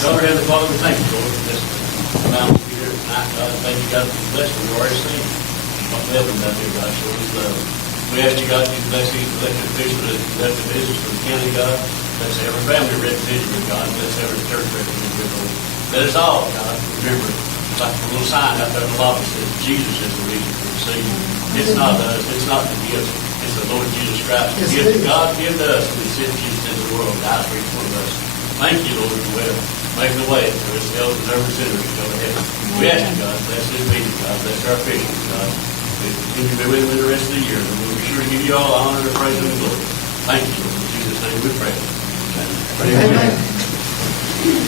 Lord, Heavenly Father, we thank you, Lord, for this amount of here tonight, God. Thank you, God, for the blessing we've already seen. What we haven't done here, God, show us love. We ask you, God, you bless these elected officials that conduct the business for the county, God. Bless every family represented here, God. Bless every church represented here, Lord. Let us all, God, remember, like the little sign out there in the lobby says, Jesus is the reason for the season. It's not us. It's not the gifts. It's the Lord Jesus Christ. The gift that God gives to us when He sent Jesus into the world, died for each one of us. Thank you, Lord, for well, making the way for us elders and every sinner to go to heaven. We ask you, God, bless this meeting, God. Bless our officials, God. We continue to be with them the rest of the year. And we'll be sure to give you all honor and praise and glory. Thank you, Lord. In Jesus' name we pray. Amen.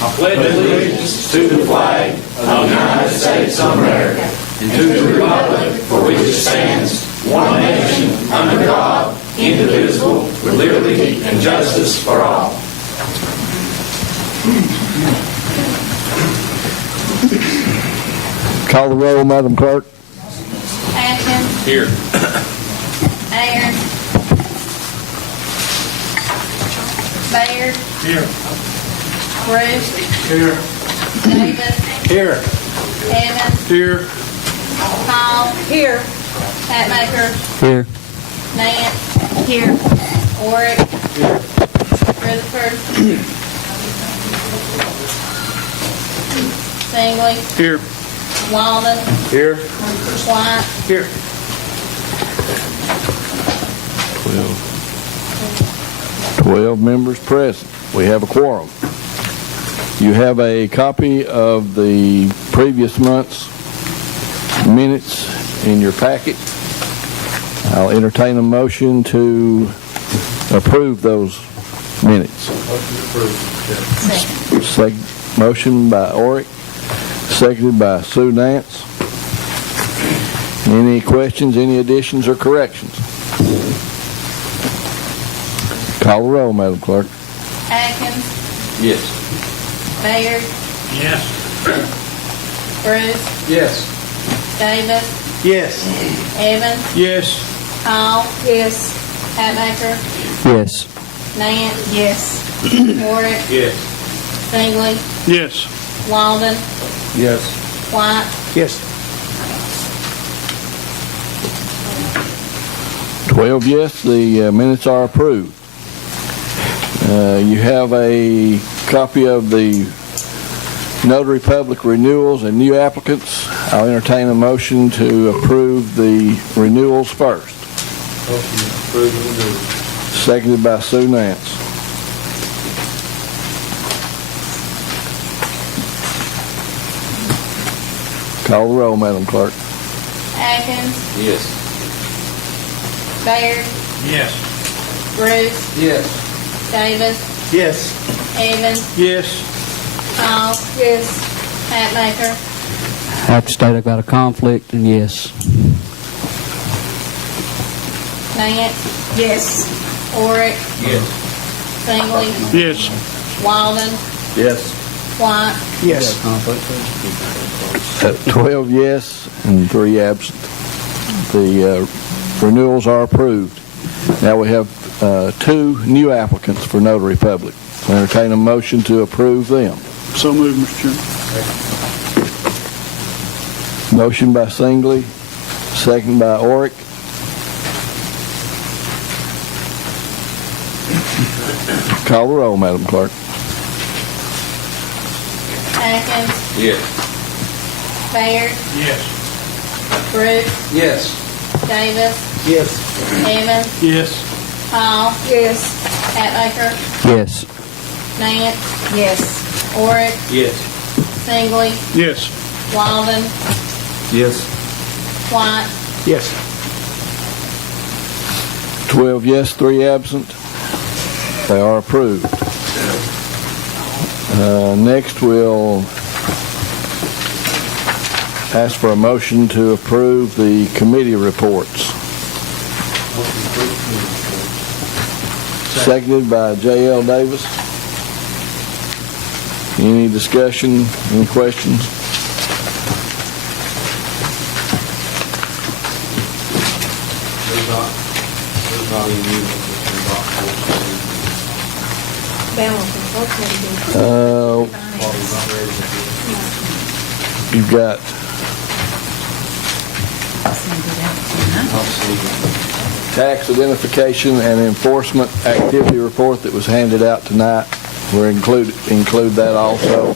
I pledge allegiance to the flag of the United States of America and to the republic for which it stands, one nation, under God, indivisible, with liberty and justice for all. Call the roll, Madam Clerk. Atkins. Here. Ayers. Baird. Here. Bruce. Here. Davis. Here. Evans. Here. Hall. Here. Hatmaker. Here. Nance. Here. Warwick. Here. Rutherford. Singley. Here. Walden. Here. White. Here. 12 members present. We have a quorum. You have a copy of the previous month's minutes in your packet. I'll entertain a motion to approve those minutes. Motion by Oric, seconded by Sue Nance. Any questions, any additions, or corrections? Call the roll, Madam Clerk. Atkins. Yes. Baird. Yes. Bruce. Yes. Davis. Yes. Evans. Yes. Hall. Yes. Hatmaker. Yes. Nance. Yes. Warwick. Yes. Singley. Yes. Walden. Yes. White. Yes. 12 yes, the minutes are approved. You have a copy of the Notary Public renewals and new applicants. I'll entertain a motion to approve the renewals first. Motion to approve the renewal. Seconded by Sue Nance. Call the roll, Madam Clerk. Atkins. Yes. Baird. Yes. Bruce. Yes. Davis. Yes. Evans. Yes. Hall. Yes. Hatmaker. I have to state I've got a conflict, and yes. Nance. Yes. Warwick. Yes. Singley. Yes. Walden. Yes. White. Yes. 12 yes and 3 absent. The renewals are approved. Now we have 2 new applicants for Notary Public. I entertain a motion to approve them. So moved, Mr. Chairman. Motion by Singley, second by Oric. Call the roll, Madam Clerk. Atkins. Yes. Baird. Yes. Bruce. Yes. Davis. Yes. Evans. Yes. Hall. Yes. Hatmaker. Yes. Nance. Yes. Warwick. Yes. Singley. Yes. Walden. Yes. White. Yes. 12 yes, 3 absent. They are approved. Next, we'll ask for a motion to approve the committee reports. Seconded by J.L. Davis. Any discussion? Any questions? You've got tax identification and enforcement activity report that was handed out tonight. We'll include that also.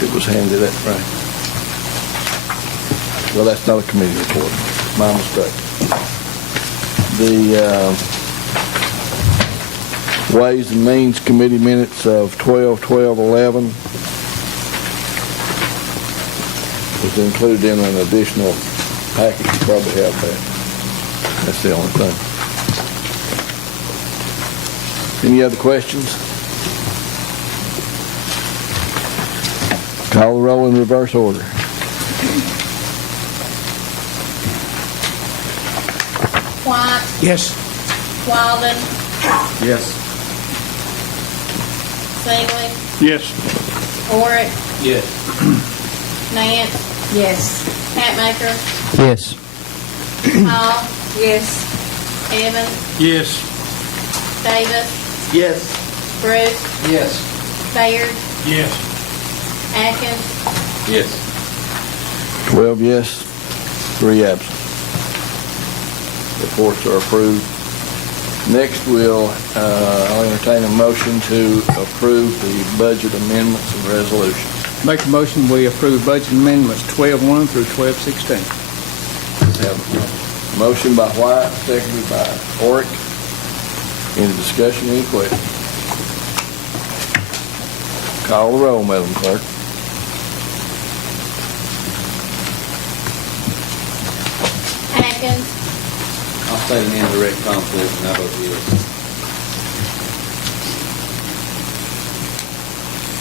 It was handed out, right. Well, that's not a committee report. My mistake. The Ways and Means Committee minutes of 12/12/11 was included in an additional package. You probably have that. That's the only thing. Any other questions? Call the roll in reverse order. White, Yes. Walden, Yes. Singley, Yes. Oric, Yes. Nance, Yes. Hatmaker, Yes. Hall, Yes. Evans, Yes. Davis, Yes. Bruce, Yes. Bayard, Yes. Atkins, Yes. 12 yes, 3 absent. Reports are approved. Next, I'll entertain a motion to approve the budget amendments and resolutions. Make a motion, we approve budget amendments 12-1 through 12-16. Have a motion by White, seconded by Oric. Any discussion, any questions? Call the roll, Madam Clerk. Atkins, I'll state an indirect conflict, and I vote yes.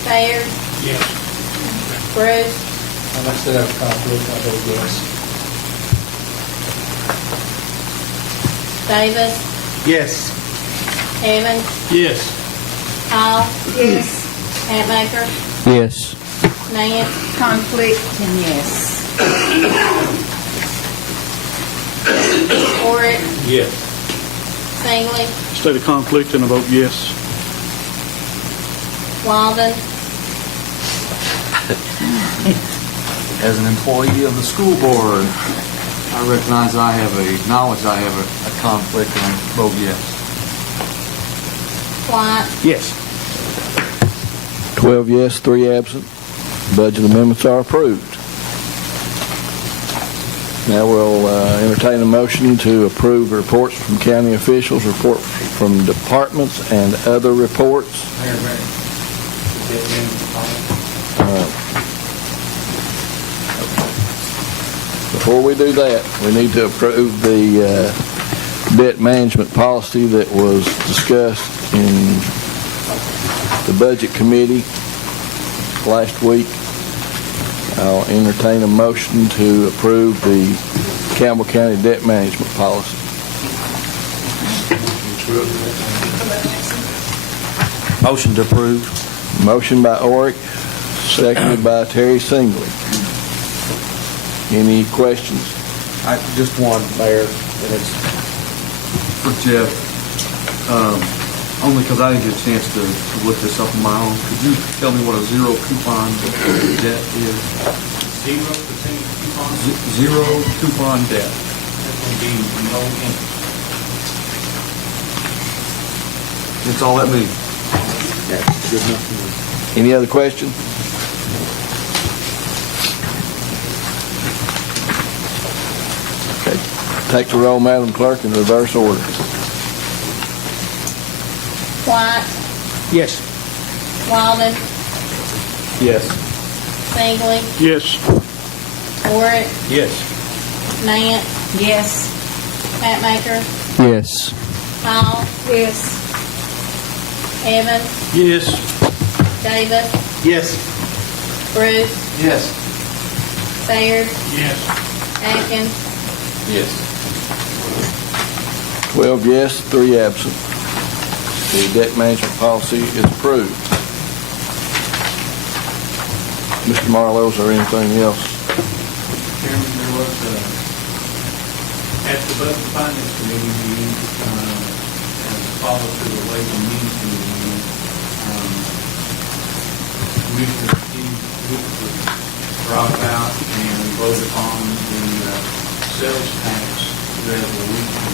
Bayard, Yes. Bruce, I still have a conflict, I vote yes. Davis, Yes. Evans, Yes. Hall, Yes. Hatmaker, Yes. Nance, Conflict and yes. Oric, Yes. Singley, State of conflict and I vote yes. Walden, As an employee of the school board, I recognize acknowledge I have a conflict and I vote yes. White, Yes. 12 yes, 3 absent. Budget amendments are approved. Now we'll entertain a motion to approve reports from county officials, report from departments, and other reports. Before we do that, we need to approve the debt management policy that was discussed in the budget committee last week. I'll entertain a motion to approve the Campbell County debt management policy. Motion to approve. Motion by Oric, seconded by Terry Singley. Any questions? Just one, Mayor, and it's for Jeff. Only because I didn't get a chance to look this up on my own. Could you tell me what a zero coupon debt is? 0% coupon. Zero coupon debt. That would be no interest. That's all that means. Good enough. Any other questions? Okay. Take the roll, Madam Clerk, in reverse order. White, Yes. Walden, Yes. Singley, Yes. Oric, Yes. Nance, Yes. Hatmaker, Yes. Hall, Yes. Evans, Yes. Davis, Yes. Bruce, Yes. Bayard, Yes. Atkins, Yes. 12 yes, 3 absent. The debt management policy is approved. Mr. Marlowe, is there anything else? what, at the Budget Finance Committee meeting, as a follow to the Ways and Means Committee meeting, Commissioner Steve was brought out and voted on the sales tax resolution.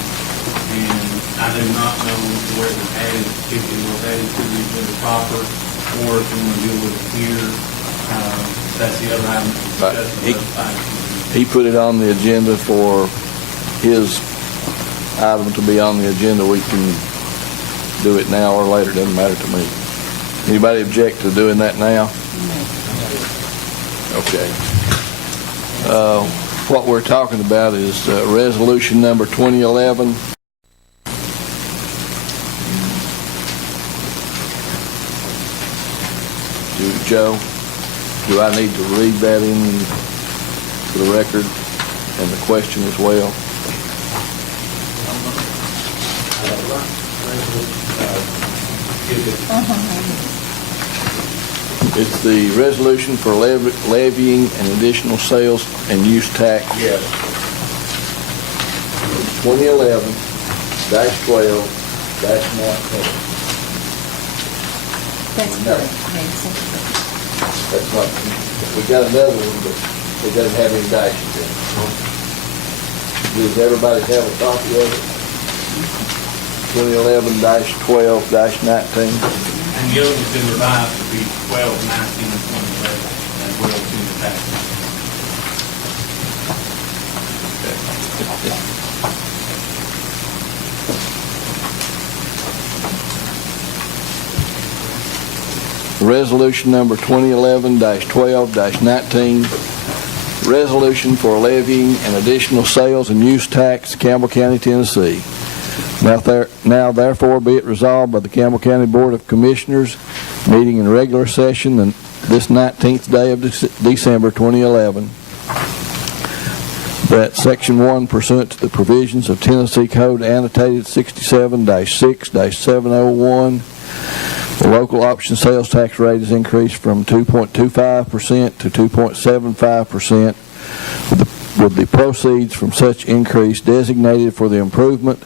And I do not know where it was added, if it was added to the agenda proper, or if you want to deal with it here. That's the other item. Right. That's the Budget Finance Committee. He put it on the agenda for his item to be on the agenda. We can do it now or later, doesn't matter to me. Anybody object to doing that now? Okay. What we're talking about is resolution number 2011. Joe, do I need to read that to the record and the question as well? It's the resolution for levying an additional sales and use tax. Yes. 2011-12-19. That's good. Nancy. That's not, we got another one, but it doesn't have any dashes in it. Does everybody have a copy of it? 2011-12-19. And the other one's been revised to be 12, 19, and 2011, as well as in the tax. Resolution number 2011-12-19, resolution for levying an additional sales and use tax, Campbell County, Tennessee. Now therefore be it resolved by the Campbell County Board of Commissioners, meeting in regular session on this 19th day of December 2011, that Section 1, pursuant to the provisions of Tennessee Code Annotated 67-6-701, the local option sales tax rate is increased from 2.25% to 2.75%, with the proceeds from such increase designated for the improvement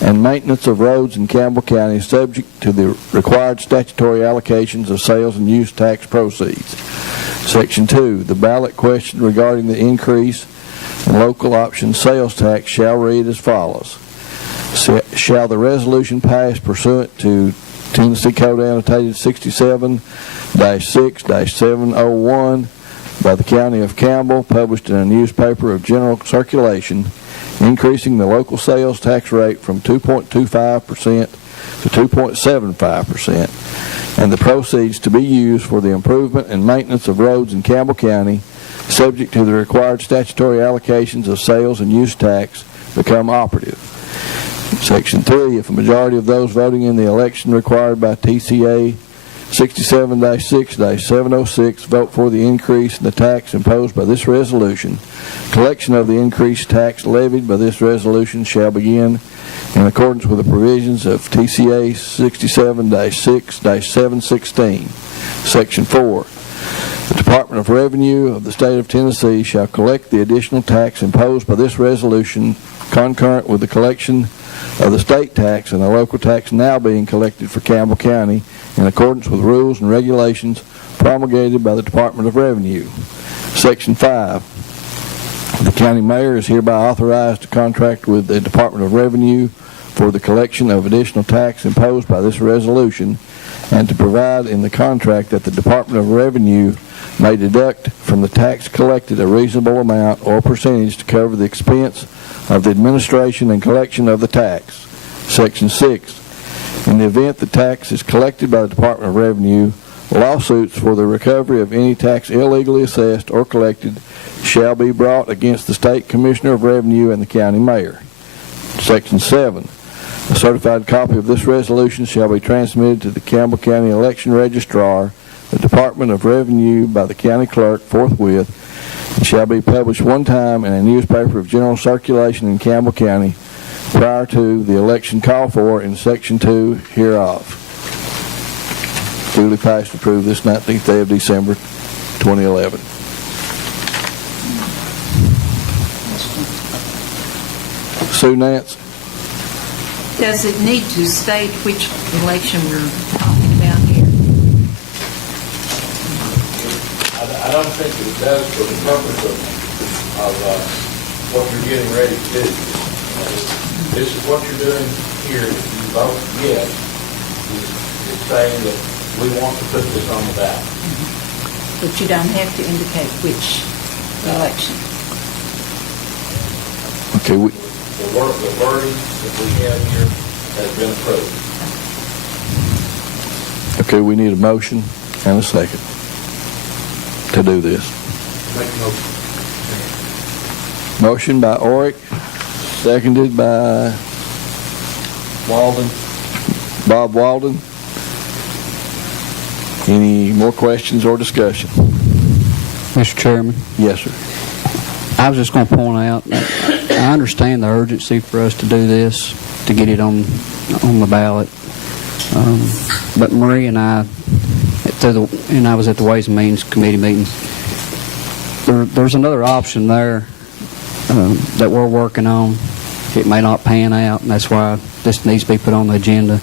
and maintenance of roads in Campbell County, subject to the required statutory allocations of sales and use tax proceeds. Section 2, the ballot question regarding the increase in local option sales tax shall read as follows. Shall the resolution pass pursuant to Tennessee Code Annotated 67-6-701 by the County of Campbell, published in a newspaper of general circulation, increasing the local sales tax rate from 2.25% to 2.75%, and the proceeds to be used for the improvement and maintenance of roads in Campbell County, subject to the required statutory allocations of sales and use tax, become operative. Section 3, if a majority of those voting in the election required by TCA 67-6-706 vote for the increase in the tax imposed by this resolution, collection of the increased tax levied by this resolution shall begin in accordance with the provisions of TCA 67-6-716. Section 4, the Department of Revenue of the State of Tennessee shall collect the additional tax imposed by this resolution concurrent with the collection of the state tax and the local tax now being collected for Campbell County in accordance with rules and regulations promulgated by the Department of Revenue. Section 5, the county mayor is hereby authorized to contract with the Department of Revenue for the collection of additional tax imposed by this resolution, and to provide in the contract that the Department of Revenue may deduct from the tax collected a reasonable amount or percentage to cover the expense of the administration and collection of the tax. Section 6, in the event the tax is collected by the Department of Revenue, lawsuits for the recovery of any tax illegally assessed or collected shall be brought against the State Commissioner of Revenue and the County Mayor. Section 7, a certified copy of this resolution shall be transmitted to the Campbell County Election Registrar, the Department of Revenue, by the County Clerk forthwith, and shall be published one time in a newspaper of general circulation in Campbell County prior to the election called for in Section 2 hereof. Duly passed and approved this 19th day of December 2011. question. Sue Nance? Does it need to state which election we're talking about here? I don't think it does for the purpose of what you're getting ready to do. This is what you're doing here, if you vote yes, is saying that we want to put this on the ballot. But you don't have to indicate which election. Okay, The wording that we have here has been approved. okay, we need a motion and a second to do this. Make a motion. Motion by Oric, seconded by Walden. Bob Walden. Any more questions or discussion? Mr. Chairman, Yes, sir. I was just going to point out, I understand the urgency for us to do this, to get it on the ballot. But Marie and I, I was at the Ways and Means Committee meeting. There's another option there that we're working on. It may not pan out, and that's why this needs to be put on the agenda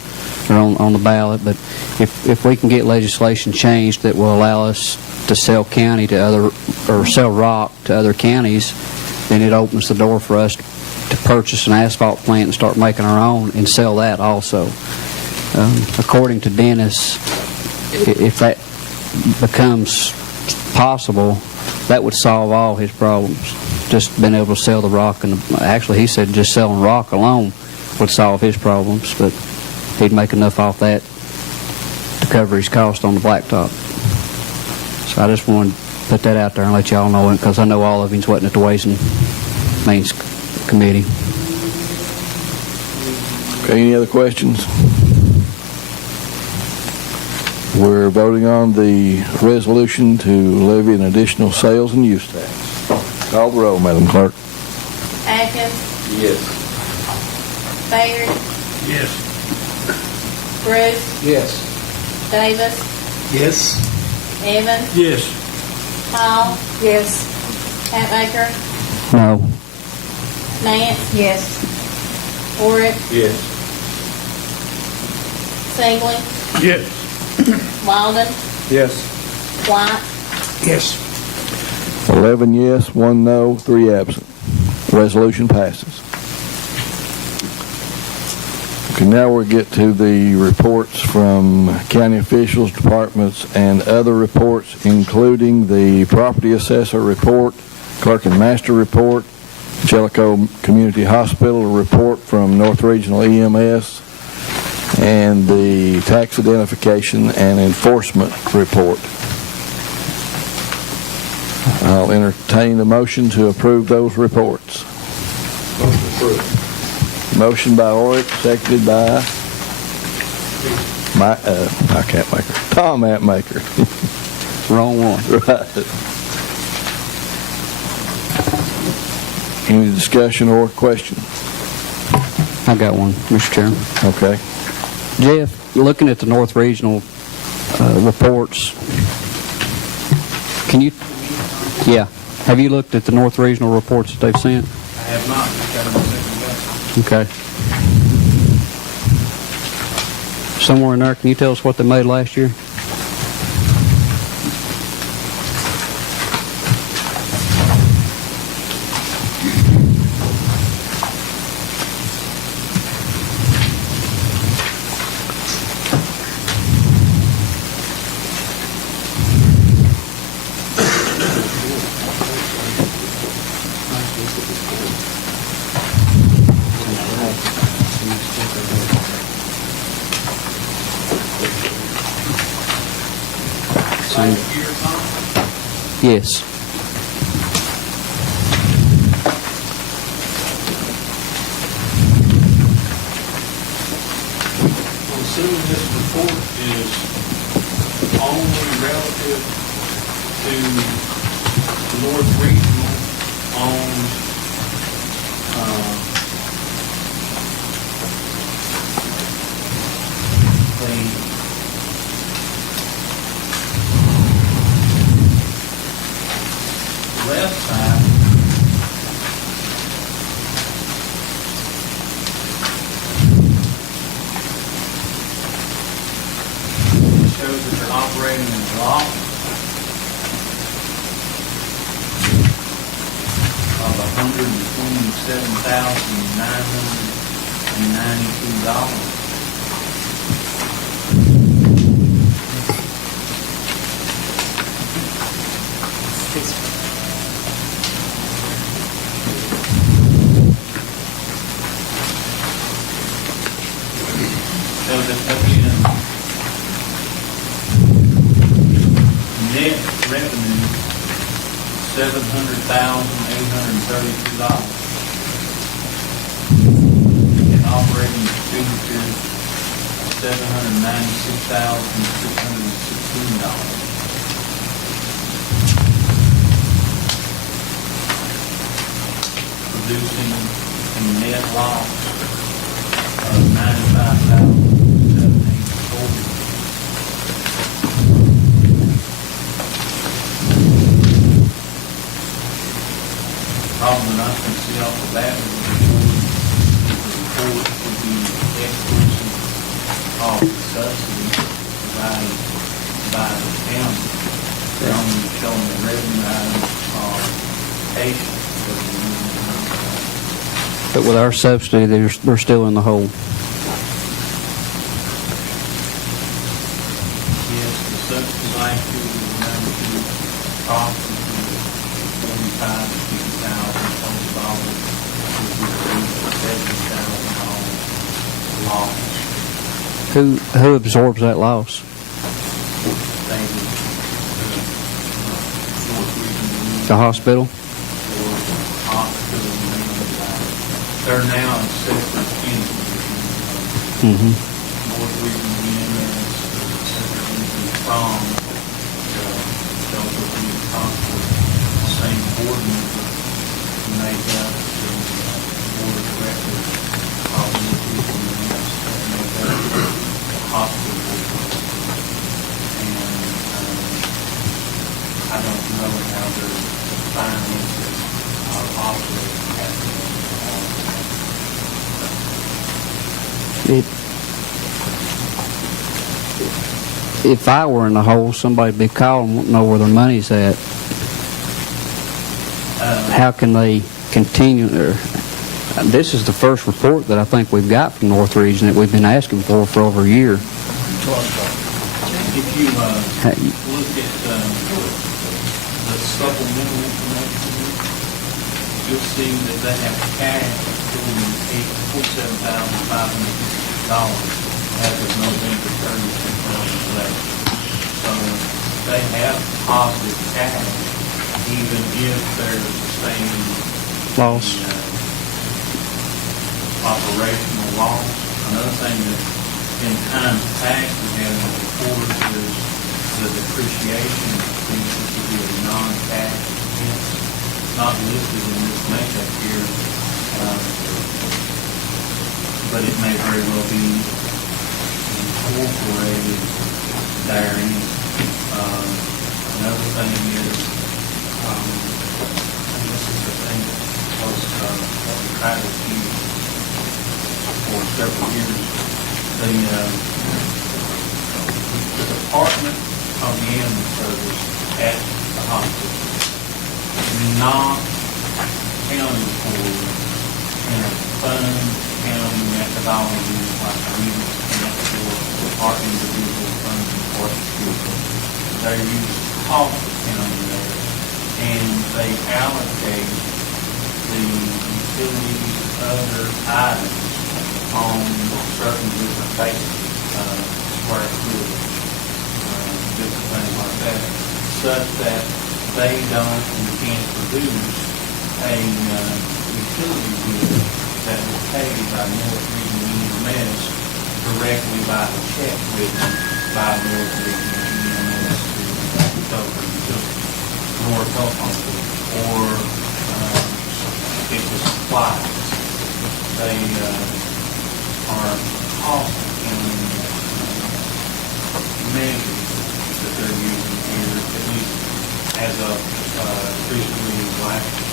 or on the ballot. But if we can get legislation changed that will allow us to sell sell rock to other counties, then it opens the door for us to purchase an asphalt plant and start making our own and sell that also. According to Dennis, if that becomes possible, that would solve all his problems. Just being able to sell the rock, and actually he said just selling rock alone would solve his problems, but he'd make enough off that to cover his cost on the blacktop. So I just wanted to put that out there and let y'all know it, because I know all of yous wasn't at the Ways and Means Committee. Okay, any other questions? We're voting on the resolution to levy an additional sales and use tax. Call the roll, Madam Clerk. Atkins, Yes. Bayard, Yes. Bruce, Yes. Davis, Yes. Evans, Yes. Hall, Yes. Hatmaker, No. Nance, Yes. Oric, Yes. Singley, Yes. Walden, Yes. White, Yes. 11 yes, 1 no, 3 absent. Resolution passes. Okay, now we'll get to the reports from county officials, departments, and other reports, including the property assessor report, clerk and master report, Jellicoe Community Hospital report from North Regional EMS, and the tax identification and enforcement report. I'll entertain the motion to approve those reports. Motion approved. Motion by Oric, seconded by Tom Hatmaker. Wrong one. Right. Any discussion or question? I got one, Mr. Chairman. Okay. Jeff, looking at the North Regional reports, can you, have you looked at the North Regional reports that they've sent? I have not. Got them second guess. Okay. Somewhere in there, can you tell us what they made last year? Last year, Tom? Yes. I'm assuming this report is only relative to the North Regional on, the left side $727,992. So that's in net revenue, $700,832. And operating expenditures, $796,616. Producing a net loss of $95,740. Problem that I can see off the bat is the report would be exclusive of the subsidy provided by the county. They're only showing the revenue items of patient. But with our subsidy, we're still in the hole. Yes, the subsidy last year was around to approximately $45,000 to $50,000 total, which would be $70,000 loss. Who absorbs that loss? They would, The hospital? They're now in separate entities. Mm-hmm. North Region EMS is separate entity from Delta Community Hospital. The same board member who made up the board of directors of North Region EMS that made up the hospital board. And I don't know how the finances are operating at the If I were in the hole, somebody'd be calling, won't know where their money's at. How can they continue? This is the first report that I think we've got from North Region that we've been asking for over a year. If you look at the supplemental information, you'll see that they have cash $47,550 as of November 30th, 2011. So they have positive cash, even if they're sustaining Loss. Operational loss. Another thing that in times past we had in the report is the depreciation expense, which would be a non-cash expense, not listed in this makeup here, but it may very well be incorporated therein. Another thing is, and this is the thing that was that we tried to keep for several years, the Department of the Ambulance Service at the hospital not accounted for in a fund counting methodology like we account for our individual funds and parts. They use cost accounting there, and they allocate the utilities and other items on certain different bases, square footage, different things like that, such that they don't and can't produce a utility bill that is paid by North Region EMS directly by the check written by North Region EMS to North Telephone, or it's a supply. They are cost accounting measures that they're using here, at least as of recently last year.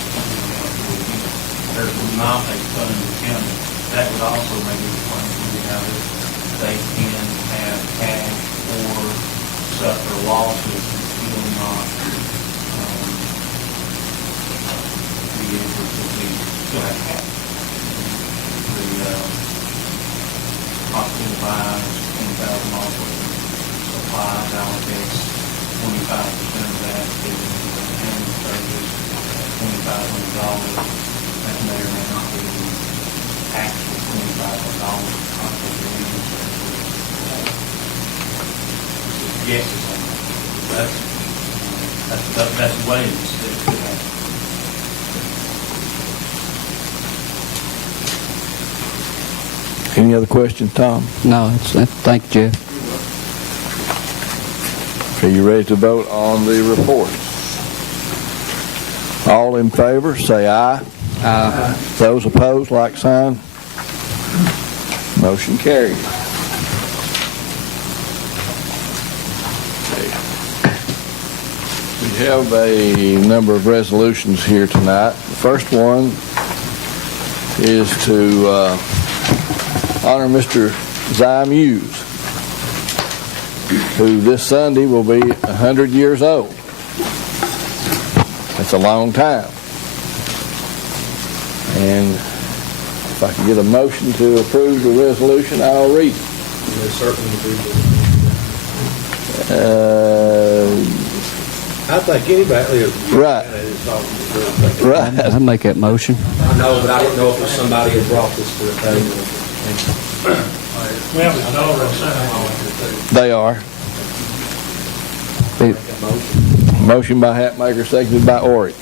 There's not a fund accounting. That would also maybe explain to me how they can have cash or suffer losses and still not be able to be that may or may not be actual $25 guesses on that. That's ways that it could happen. Any other questions, Tom? No, thank you, Jeff. Are you ready to vote on the reports? All in favor, say aye. Aye. Those opposed, like sign. Motion carried. We have a number of resolutions here tonight. The first one is to honor Mr. Zy Muse, who this Sunday will be 100 years old. That's a long time. And if I can get a motion to approve the resolution, I'll read it. I think anybody. Right. Right. I'll make that motion. I know, but I didn't know if somebody had brought this to the table. We have a dollar and cent. They are. Motion by Hatmaker, seconded by Ori.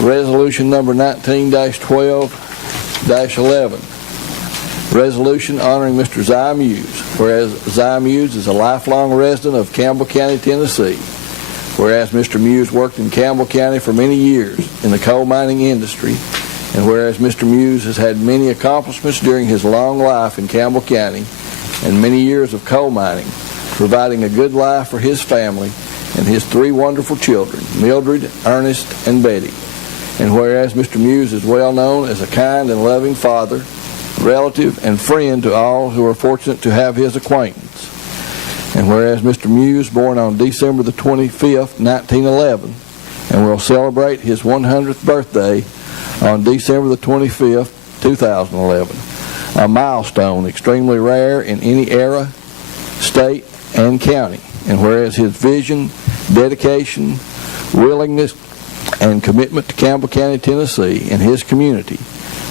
Resolution number 19-12-11. Resolution honoring Mr. Zy Muse. Whereas Zy Muse is a lifelong resident of Campbell County, Tennessee. Whereas Mr. Muse worked in Campbell County for many years in the coal mining industry. And whereas Mr. Muse has had many accomplishments during his long life in Campbell County and many years of coal mining, providing a good life for his family and his three wonderful children, Mildred, Ernest, and Betty. And whereas Mr. Muse is well known as a kind and loving father, relative, and friend to all who are fortunate to have his acquaintance. And whereas Mr. Muse, born on December the 25th, 1911, and will celebrate his 100th birthday on December the 25th, 2011, a milestone extremely rare in any era, state, and county. And whereas his vision, dedication, willingness, and commitment to Campbell County, Tennessee, and his community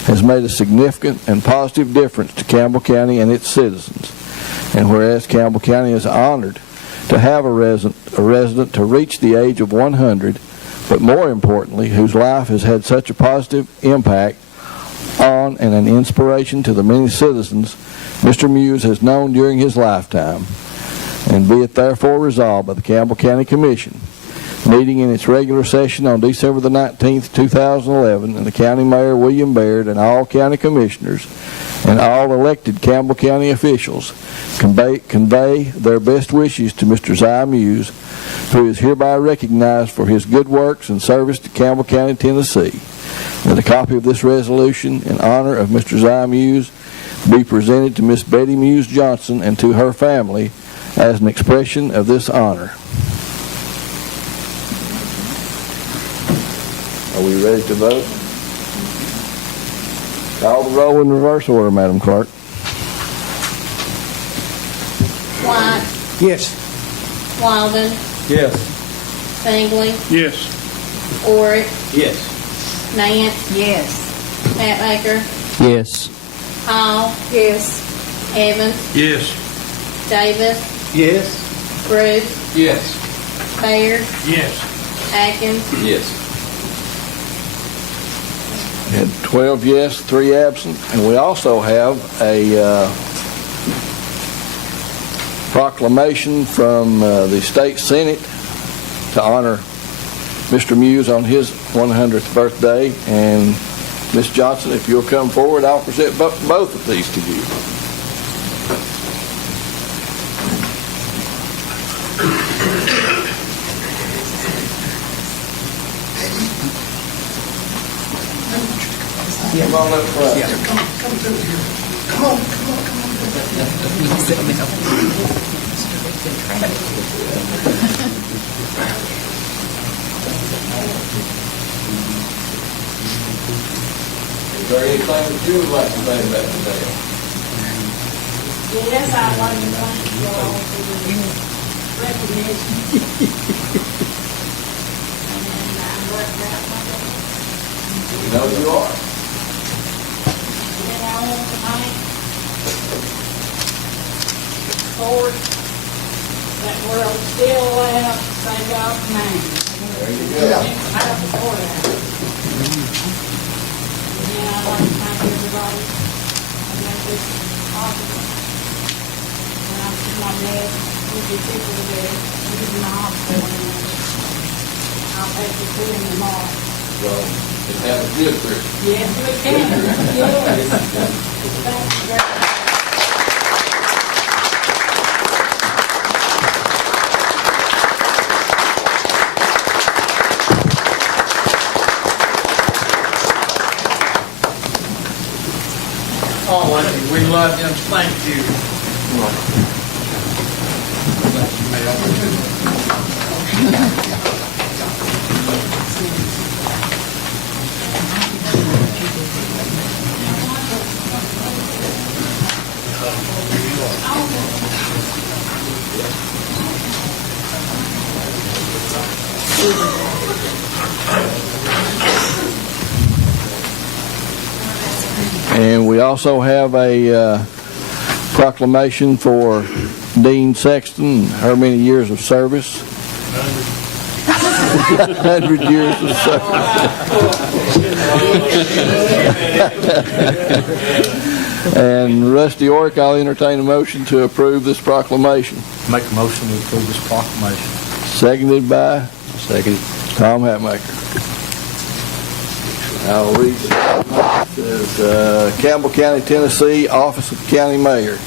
has made a significant and positive difference to Campbell County and its citizens. And whereas Campbell County is honored to have a resident to reach the age of 100, but more importantly, whose life has had such a positive impact on and an inspiration to the many citizens Mr. Muse has known during his lifetime. And be it therefore resolved by the Campbell County Commission, meeting in its regular session on December the 19th, 2011, and the County Mayor, William Baird, and all county commissioners and all elected Campbell County officials convey their best wishes to Mr. Zy Muse, who is hereby recognized for his good works and service to Campbell County, Tennessee. That a copy of this resolution in honor of Mr. Zy Muse be presented to Miss Betty Muse Johnson and to her family as an expression of this honor. Are we ready to vote? Call the roll in reverse order, Madam Clerk. White, Yes. Walden, Yes. Bingley, Yes. Orrick, Yes. Nance, Yes. Hatmaker, Yes. Hall. Yes. Evans, Yes. Davis, Yes. Bruce, Yes. Baird, Yes. Atkins, Yes. We had 12 yes, 3 absent, and we also have a proclamation from the State Senate to honor Mr. Muse on his 100th birthday. And Ms. Johnson, if you'll come forward, I'll present both of these to you. Come on up front. Is there anything that you would like to say about today? Yes, I'd like to thank you all for the recognition. And know you are. And I want tonight, Lord, that we're still allowed to say God's name. There you go. Out the courthouse. And I'd like to thank everybody who made this possible. And I'm to my dad, with the people today, he's in the hospital. And I'll take you to him tomorrow. So, just have a good Christmas. Yes, we can. Yes. Thank you very much. Oh, we love them. Thank you. And we also have a proclamation for Dean Sexton, her many years of service. 100 years of service. And Rusty Orrick, I'll entertain a motion to approve this proclamation. Make a motion to approve this proclamation. Seconded by Second. Tom Hatmaker. I'll read it. It says, Campbell County, Tennessee, Office of the County Mayor.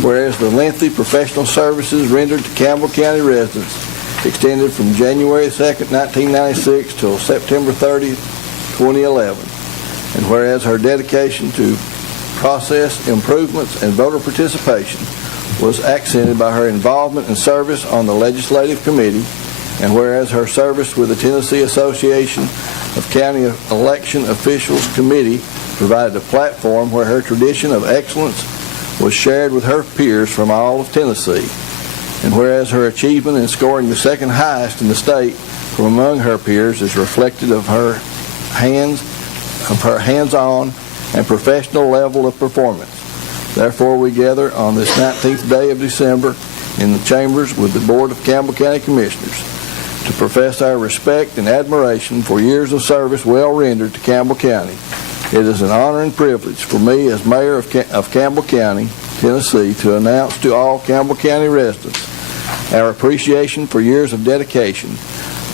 Whereas the lengthy professional services rendered to Campbell County residents extended from January 2nd, 1996 till September 30th, 2011. And whereas her dedication to process improvements and voter participation was accented by her involvement and service on the Legislative Committee, and whereas her service with the Tennessee Association of County Election Officials Committee provided a platform where her tradition of excellence was shared with her peers from all of Tennessee. And whereas her achievement in scoring the second highest in the state from among her peers is reflected of her hands-on and professional level of performance. Therefore, we gather on this 19th day of December in the chambers with the Board of Campbell County Commissioners to profess our respect and admiration for years of service well rendered to Campbell County. It is an honor and privilege for me as Mayor of Campbell County, Tennessee, to announce to all Campbell County residents our appreciation for years of dedication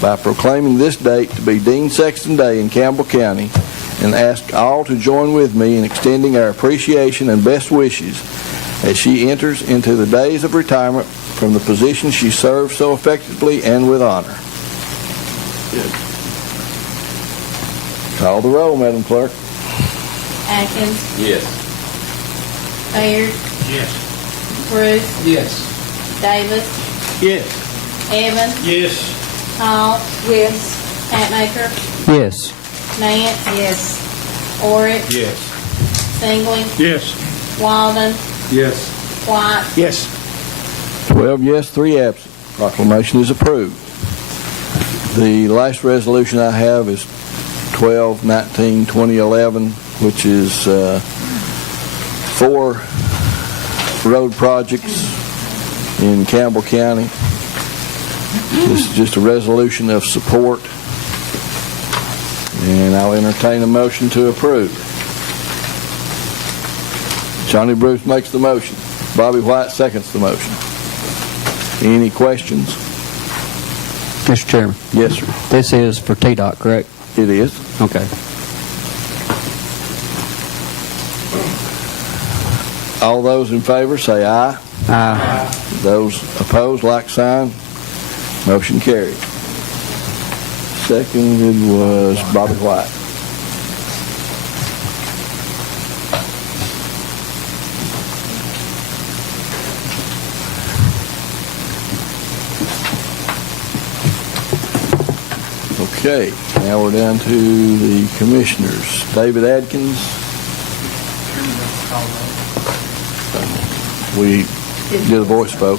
by proclaiming this date to be Dean Sexton Day in Campbell County, and ask all to join with me in extending our appreciation and best wishes as she enters into the days of retirement from the position she served so effectively and with honor. Good. Call the roll, Madam Clerk. Atkins, Yes. Baird, Yes. Bruce, Yes. Davis, Yes. Evans, Yes. Hall. Yes. Hatmaker, Yes. Nance. Yes. Orrick, Yes. Singling, Yes. Walden, Yes. White. Yes. 12 yes, 3 absent. Proclamation is approved. The last resolution I have is 12/19/2011, which is 4 road projects in Campbell County. This is just a resolution of support, and I'll entertain a motion to approve. Johnny Bruce makes the motion. Bobby White seconds the motion. Any questions? Mr. Chairman, Yes, sir. this is for TDOT, correct? It is. Okay. All those in favor say aye. Aye. Those opposed, like sign. Motion carried. Seconded was Bobby White. Okay, now we're down to the commissioners. David Adkins. We did a voice vote.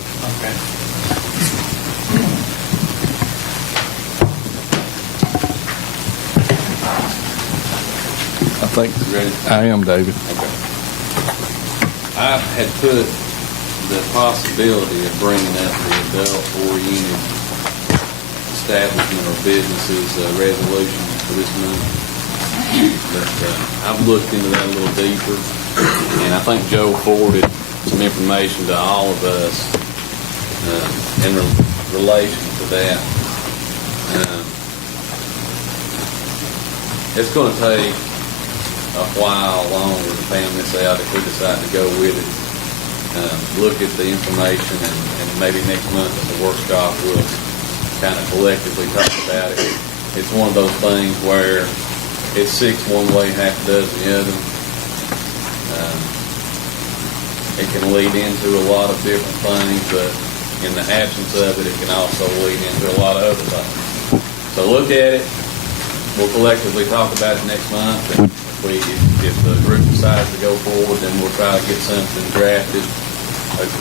think Ready? I am, David. Okay. I had put the possibility of bringing up the adult-oriented establishment or businesses resolution for this month. But I've looked into that a little deeper, and I think Joe forwarded some information to all of us in relation to that. It's going to take a while longer to fan this out if we decide to go with it. Look at the information, and maybe next month at the workshop we'll kind of collectively talk about it. It's one of those things where it's 6 one way, half a dozen the other. It can lead into a lot of different things, but in the absence of it, it can also lead into a lot of other things. So look at it. We'll collectively talk about it next month. And if the group decides to go forward, then we'll try to get something drafted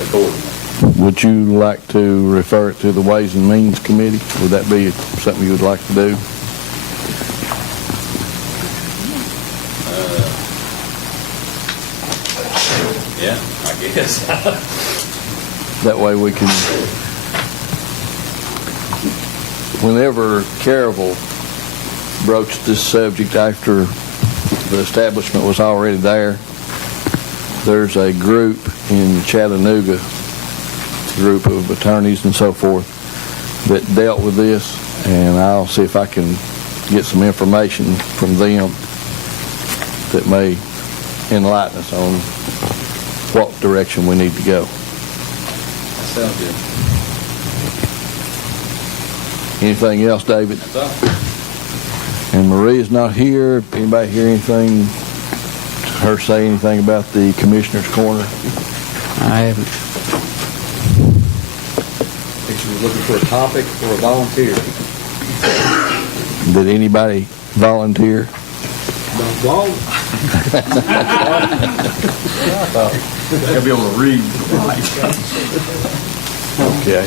accordingly. Would you like to refer it to the Ways and Means Committee? Would that be something you would like to do? Yeah, I guess. That way we can, whenever Caravel broached this subject after the establishment was already there, there's a group in Chattanooga, a group of attorneys and so forth, that dealt with this, and I'll see if I can get some information from them that may enlighten us on what direction we need to go. That sounds good. Anything else, David? That's all. And Maria's not here. Anybody hear anything, her say anything about the Commissioner's Corner? I haven't. Think she was looking for a topic or a volunteer. Did anybody volunteer? I'll be able to read. Okay.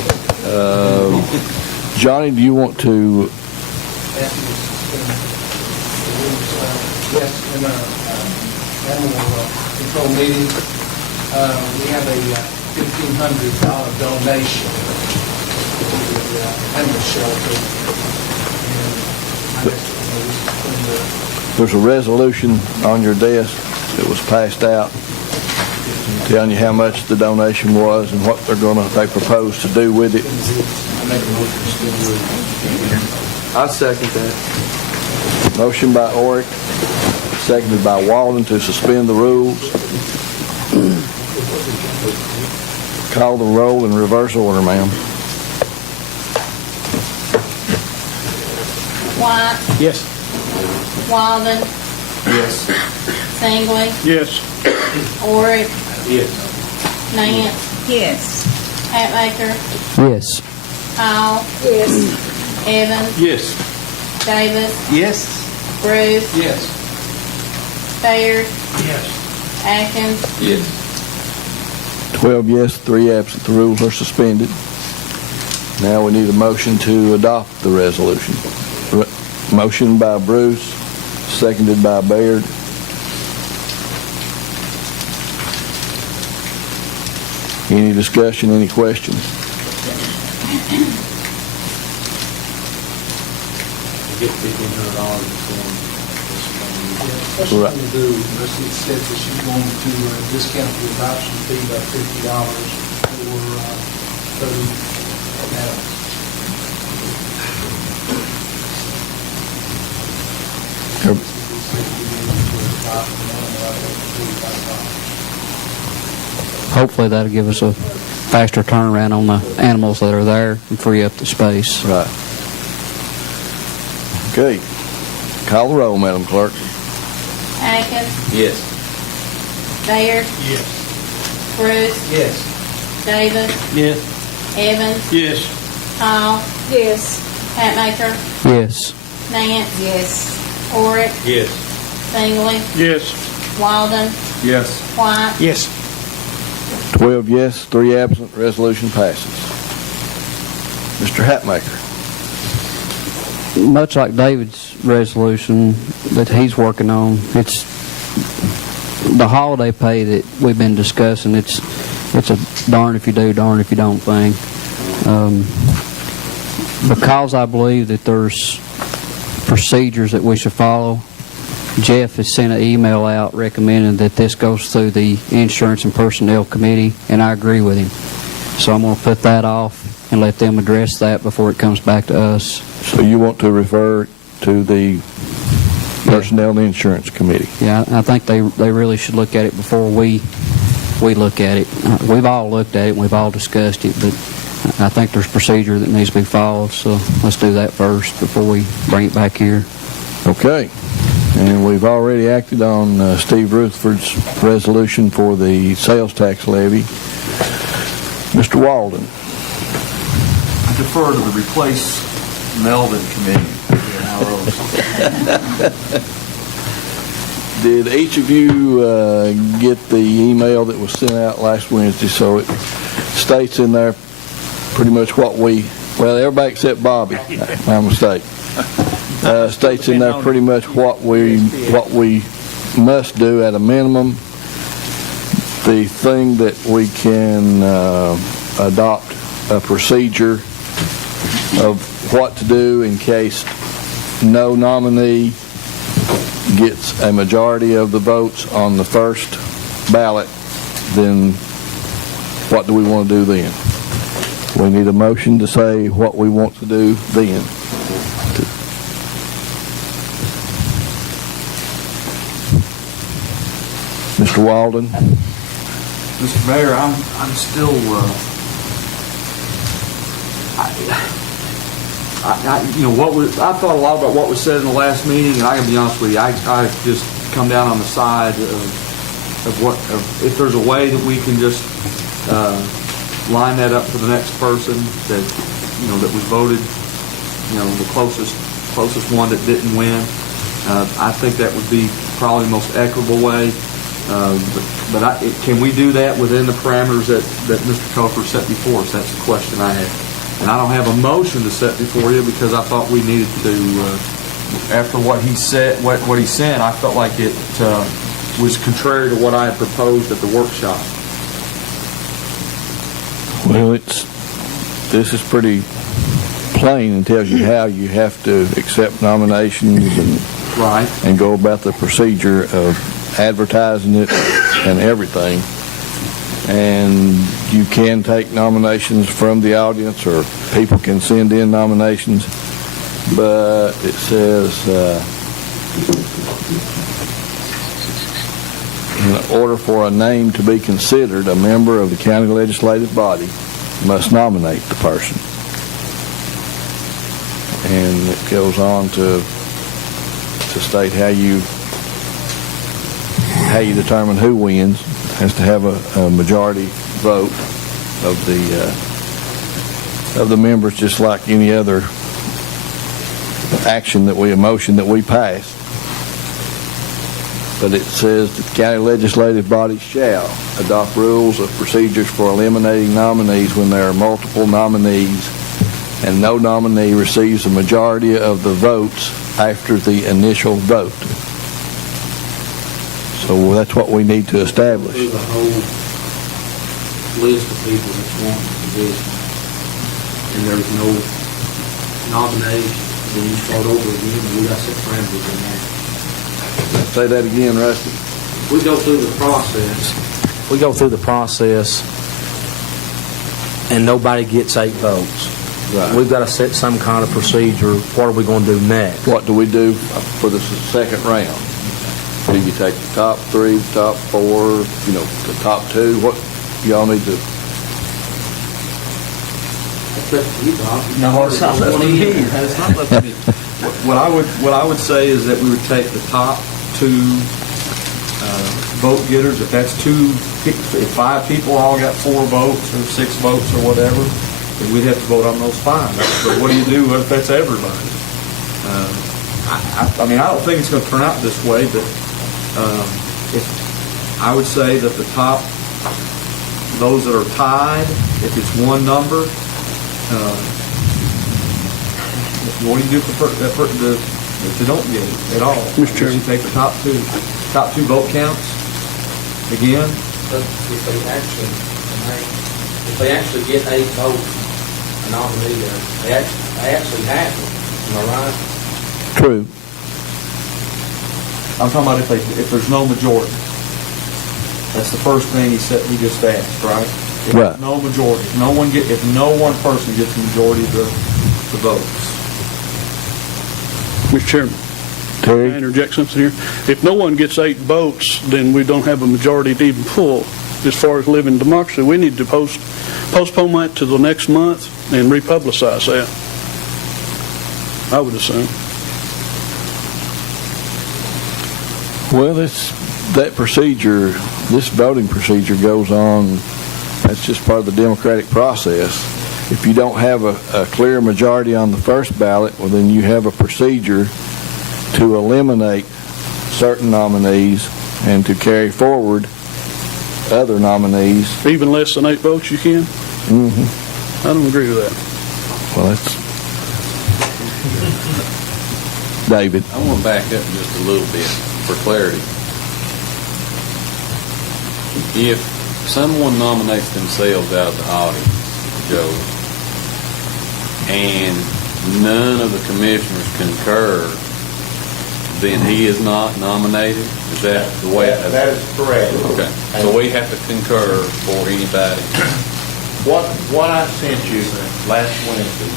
Johnny, do you want to? Yes, in our animal control meeting, we have a $1,500 donation to the animal shelter. And There's a resolution on your desk that was passed out telling you how much the donation was and what they propose to do with it. I second that. Motion by Oric, seconded by Walden to suspend the rules. Call the roll in reverse order, ma'am. White, Yes. Walden, Yes. Singley, Yes. Oric, Yes. Nance, Yes. Hatmaker, Yes. Hall. Yes. Evans, Yes. Davis, Yes. Bruce, yes. Sayers, Yes. Atkins, Yes. 12 yes, 3 absent. The rules are suspended. Now we need a motion to adopt the resolution. Motion by Bruce, seconded by Baird. Any discussion, any questions? Get $1,500 That's what we're going to do. Rusty said that she's going to discount the adoption fee by $50 for 30 animals. Hopefully that'll give us a faster turnaround on the animals that are there and free up the space. Right. Okay. Call the roll, Madam Clerk. Atkins, Yes. Baird, Yes. Bruce, Yes. Davis, Yes. Evans, Yes. Hall. Yes. Hatmaker, Yes. Nance, Yes. Oric, Yes. Singley, Yes. Walden, Yes. White, Yes. 12 yes, 3 absent. Resolution passes. Mr. Hatmaker. Much like David's resolution that he's working on, it's the holiday pay that we've been discussing, it's a darn if you do, darn if you don't thing. Because I believe that there's procedures that we should follow, Jeff has sent an email out recommending that this goes through the Insurance and Personnel Committee, and I agree with him. So I'm going to put that off and let them address that before it comes back to us. So you want to refer to the Personnel and Insurance Committee? Yeah, I think they really should look at it before we look at it. We've all looked at it and we've all discussed it, but I think there's procedure that needs to be followed, so let's do that first before we bring it back here. Okay. And we've already acted on Steve Rutherford's resolution for the sales tax levy. Mr. Walden. I defer to the replace Melvin committee. Did each of you get the email that was sent out last Wednesday? So it states in there pretty much what well, everybody except Bobby, my mistake. States in there pretty much what we must do at a minimum. The thing that we can adopt a procedure of what to do in case no nominee gets a majority of the votes on the first ballot, then what do we want to do then? We need a motion to say what we want to do then. Mr. Walden. Mr. Mayor, I'm still, I thought a lot about what was said in the last meeting, and I can be honest with you, I just come down on the side of if there's a way that we can just line that up for the next person that was voted, the closest one that didn't win. I think that would be probably the most equitable way. But can we do that within the parameters that Mr. Coker set before us? That's the question I have. And I don't have a motion to set before you because I thought we needed to, after what he said, what he said, I felt like it was contrary to what I had proposed at the workshop. Well, this is pretty plain and tells you how you have to accept nominations and go about the procedure of advertising it and everything. And you can take nominations from the audience, or people can send in nominations, but it says in order for a name to be considered, a member of the county legislative body must nominate the person. And it goes on to state how you determine who wins. It has to have a majority vote of the members, just like any other motion that we pass. But it says that the county legislative body shall adopt rules of procedures for eliminating nominees when there are multiple nominees and no nominee receives a majority of the votes after the initial vote. So that's what we need to establish. Through the whole list of people that want the position, and there's no nomination, then you start over again, and we got set parameters in there. Say that again, Rusty. We go through the process, and nobody gets 8 votes. Right. We've got to set some kind of procedure. What are we going to do next? What do we do for the second round? Do you take the top 3, the top 4, the top 2? What y'all need to? No, it's not up to me. It's not up to me. What I would say is that we would take the top 2 vote getters. If that's if 5 people all got 4 votes or 6 votes or whatever, then we'd have to vote on those 5. But what do you do if that's everybody? I don't think it's going to turn out this way, but if I would say that the top, those that are tied, if it's one number, what do you do if they don't get it at all? Mr. Chairman. You take the top 2. top 2 vote counts again. But if they actually get 8 votes, a nominee there, they actually have it. Am I right? True. I'm talking about if there's no majority. That's the first thing he just asked, right? If Right. there's no majority, if no one person gets the majority of the votes. Mr. Chairman, can I Terry? interject something here? If no one gets 8 votes, then we don't have a majority to even pull. As far as living democracy, we need to postpone that to the next month and republicize that. I would assume. Well, that procedure, this voting procedure goes on, that's just part of the democratic process. If you don't have a clear majority on the first ballot, well, then you have a procedure to eliminate certain nominees and to carry forward other nominees. Even less than 8 votes, you can? Mm-hmm. I don't agree with that. Well, that's... David? I want to back up just a little bit for clarity. If someone nominates themselves out of the audience, Joe, and none of the commissioners concur, then he is not nominated? Is that the way? That is correct. Okay. So we have to concur for anybody. What I sent you last Wednesday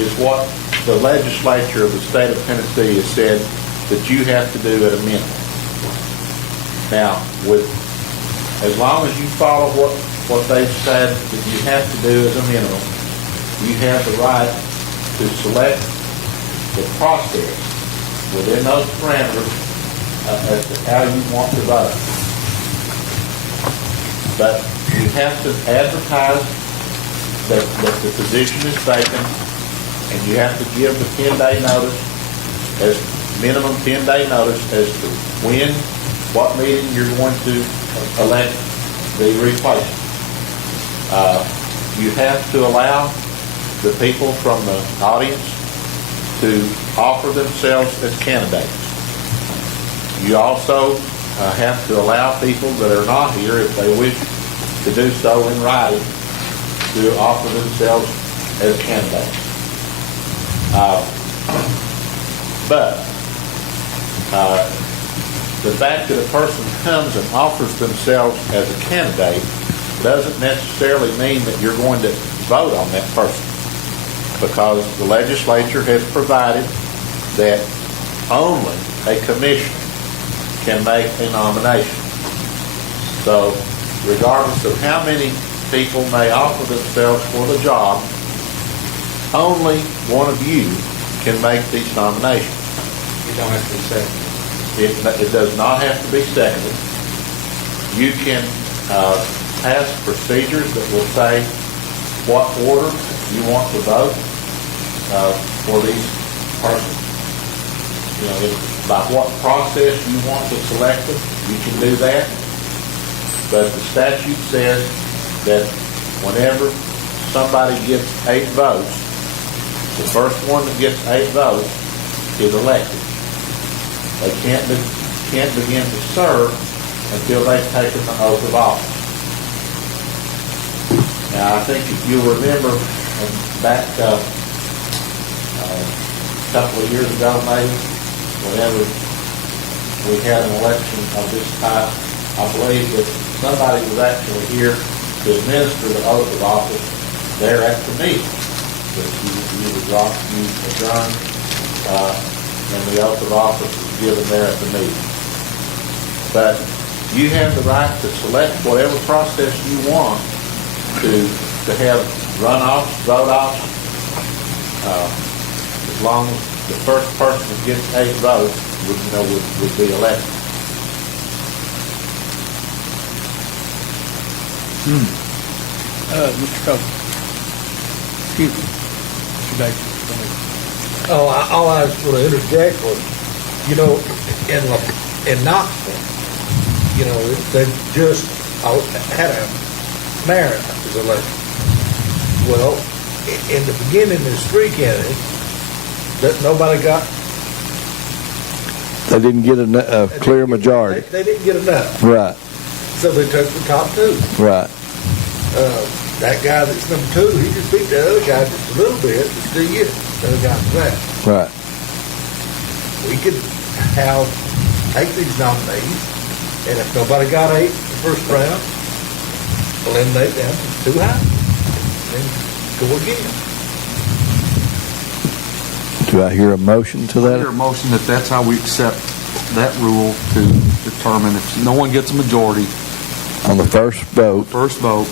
is what the legislature of the state of Tennessee has said that you have to do at a minimum. Now, as long as you follow what they've said that you have to do as a minimum, you have the right to select the process within those parameters as to how you want to vote. But you have to advertise that the position is vacant, and you have to give the 10-day notice, as minimum 10-day notice as to what meeting you're going to elect the replacement. You have to allow the people from the audience to offer themselves as candidates. You also have to allow people that are not here, if they wish to do so in writing, to offer themselves as candidates. But the fact that a person comes and offers themselves as a candidate doesn't necessarily mean that you're going to vote on that person, because the legislature has provided that only a commissioner can make a nomination. So regardless of how many people may offer themselves for the job, only one of you can make these nominations. You don't have to be seconded. It does not have to be seconded. You can pass procedures that will say what order you want to vote for these persons. You know, by what process you want to select them, you can do that. But the statute says that whenever somebody gets 8 votes, the first one that gets 8 votes is elected. They can't begin to serve until they've taken the oath of office. Now, I think if you'll remember back a couple of years ago, maybe, whenever we had an election of this type, I believe that somebody was actually here to administer the oath of office there at the meeting. That you adjourned, and the oath of office was given there at the meeting. But you have the right to select whatever process you want to have runoffs, vote-offs, as long as the first person that gets 8 votes would be elected. Mr. Copeland. Excuse me. Mr. Davis. All I was going to interject was, in Knoxville, they just had a mayor was elected. Well, in the beginning, there's 3 candidates that nobody got They didn't get a clear majority. They didn't get enough, Right, so they took the top two. right. That guy that's number two, he just beat the other guy just a little bit, but still get it. The other guy was that. Right. We could take these nominees, and if nobody got 8 in the first round, eliminate them from 2 high, then go again. Do I hear a motion to I hear a that? motion that that's how we accept that rule to determine if no one gets a majority, On the first vote, then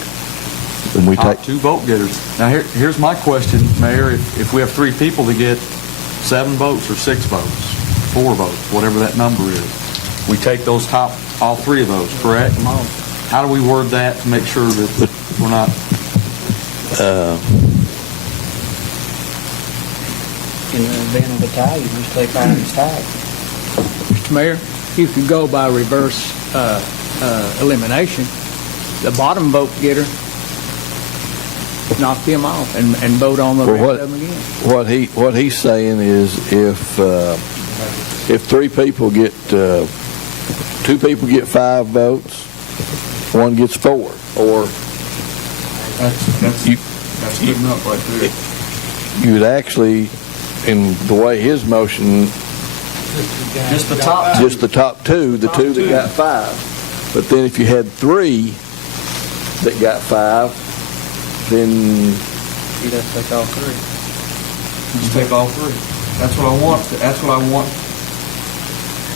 then we top take, 2 vote getters. Now, here's my question, Mayor. If we have 3 people to get 7 votes or 6 votes, 4 votes, whatever that number is, we take those top, all 3 of those, correct? How do we word that to make sure that we're not... In the event of a tie, you just take highest tie. Mr. Mayor, if you go by reverse elimination, the bottom vote getter, knock them off and vote on the Well, rest of them again. what he's saying is if 3 people get, 2 people get 5 votes, 1 gets 4, or That's good enough right there. you'd actually, in the way his motion, Just the top 2. just the top 2, the 2 that got 5. But then if you had 3 that got 5, then You'd have to take all 3. Just take all 3. That's what I want. That's what I want.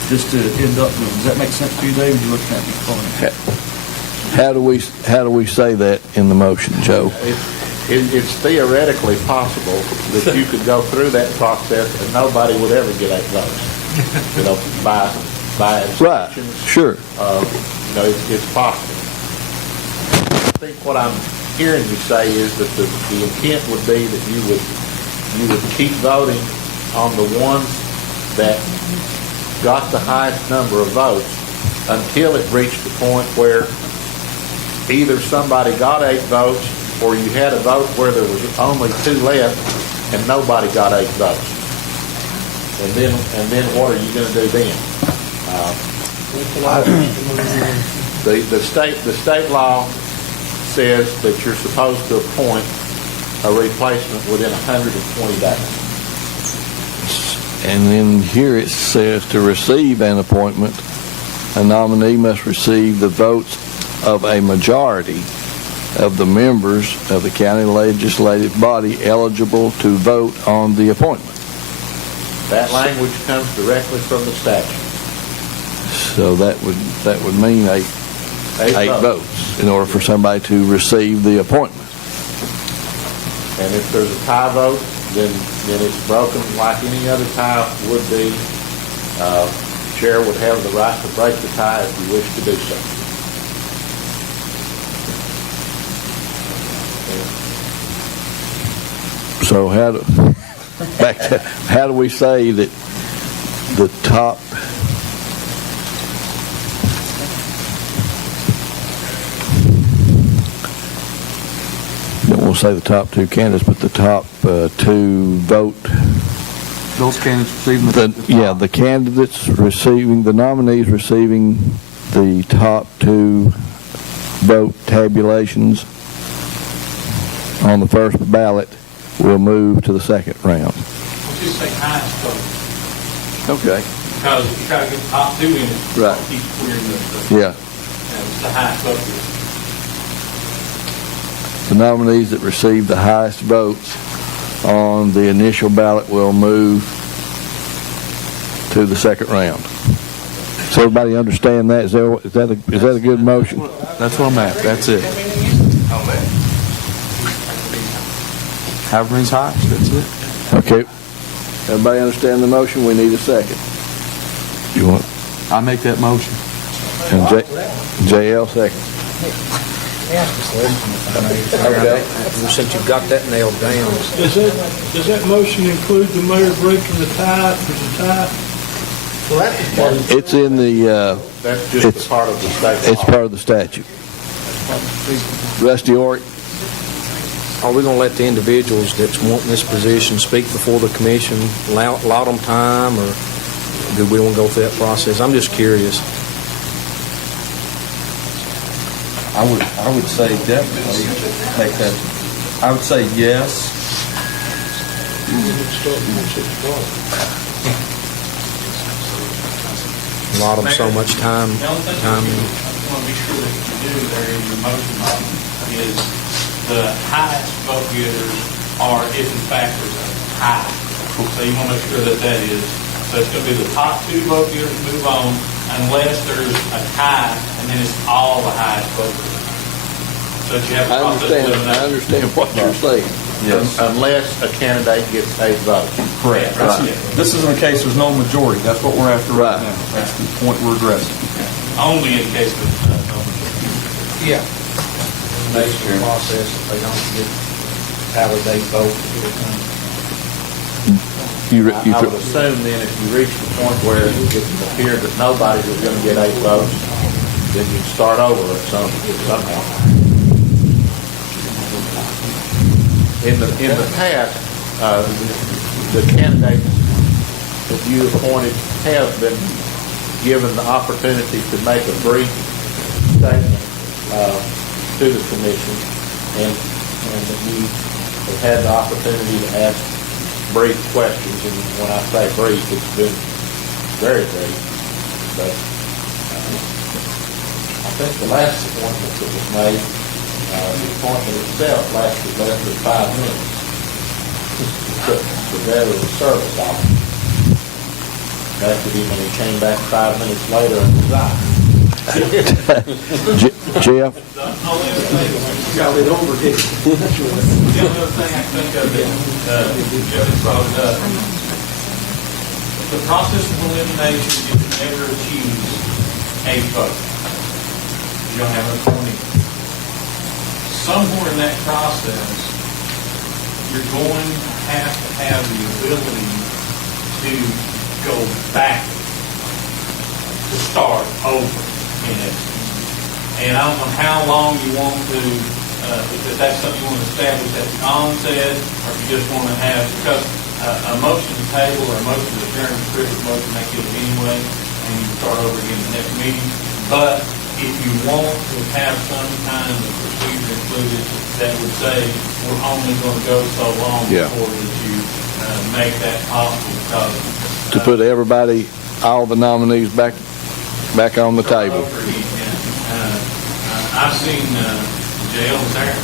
Just to end up with. Does that make sense to you, Dave? You're looking at me funny. how do we say that in the motion, Joe? It's theoretically possible that you could go through that process and nobody would ever get 8 votes. You know, by Right, abstentions. sure. You know, it's possible. I think what I'm hearing you say is that the intent would be that you would keep voting on the ones that got the highest number of votes until it reached the point where either somebody got 8 votes or you had a vote where there was only 2 left and nobody got 8 votes. And then what are you going to do then? The state law says that you're supposed to appoint a replacement within 120 days. And then here it says to receive an appointment, a nominee must receive the votes of a majority of the members of the county legislative body eligible to vote on the appointment. That language comes directly from the statute. So that would mean eight votes in order for somebody to receive the appointment. And if there's a tie vote, then it's broken like any other tie would be. Chair would have the right to break the tie if you wish to do so. So how do we say that the top don't want to say the top 2 candidates, but the top 2 vote. Those candidates receiving the candidates receiving, the nominees receiving the top 2 vote tabulations on the first ballot will move to the second round. We'll just say highest vote, Okay. because if you try to get the top 2 in it, Right. keep clearing Yeah. the highest vote. The nominees that receive the highest votes on the initial ballot will move to the second round. Does everybody understand that? Is that a good motion? That's what I'm at. That's it. However many's highest, that's it. Okay. Everybody understand the motion? We need a second. You want? I make that motion. And JL second. Okay. Since you've got that nailed down. Does that motion include the mayor breaking the tie for the tie? Well, that's part of It's in the, That's just a part of the state law. it's part of the statute. Rusty Oric? Are we going to let the individuals that's wanting this position speak before the commission, allow them time, or do we want to go through that process? I'm just curious. I would say definitely take that. I would say yes. A lot of them so much time. The only thing I want to be sure that you do there in your motion is the highest vote getters are, if in fact there's a tie. So you want to make sure that that is, so it's going to be the top 2 vote getters move on unless there's a tie, and then it's all the highest vote getters. So that you have a process of elimination. I understand what you're saying. Yes. Unless a candidate gets 8 votes. Correct. This isn't a case there's no majority. That's what we're after right now. That's the point we're addressing. Only in case of no majority. Yeah. Next process, if they don't get validate vote. I would assume then if you reach the point where it appeared that nobody was going to get 8 votes, then you'd start over at somehow. In the past, the candidates that you appointed have been given the opportunity to make a brief statement to the commission, and that you have had the opportunity to ask brief questions. And when I say brief, it's been very brief. But I think the last appointment that was made, the appointment itself lasted less than 5 minutes. The veteran service officer. After him, when he came back 5 minutes later and resigned. Jeff? Got it over here. The only other thing I think of that Jeff has brought it up, the process of elimination, you can never achieve a vote. You don't have a 20. Somewhere in that process, you're going to have the ability to go back, to start over in it. And I don't know how long you want to, if that's something you want to establish at the onset, or if you just want to have, because a motion to table or a motion to adjourn is a privilege motion, they give it anyway, and you can start over again in the next meeting. But if you want to have some kind of procedure included that would say, we're only going to go so long before that you make that possible, because To put everybody, all the nominees back on the table. I've seen, jail was there,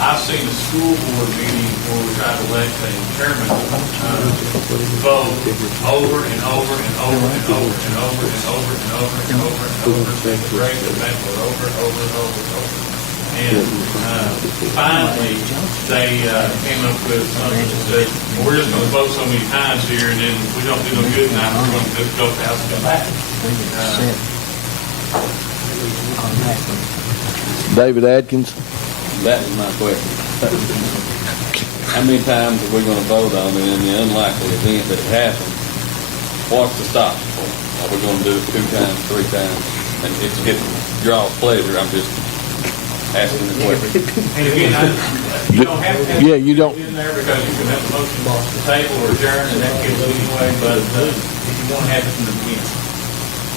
I've seen a school board meeting where we tried to elect a chairman, vote over and over and over and over and over and over and over and over and over, break the record over and over and over and over. And finally, they came up with something that said, well, we're just going to vote so many times here, and then if we don't do no good now, we're going to just go to house and come back. David Adkins? That is my question. How many times are we going to vote on it in the unlikely event that it happens? What's the stop for? Are we going to do it 2 times, 3 times? And it's getting draw pleasure. I'm just asking the question. And again, you don't have to have you don't. it in there because you can have a motion to table or adjourn, and that kills it anyway, but if you want to have it from the beginning.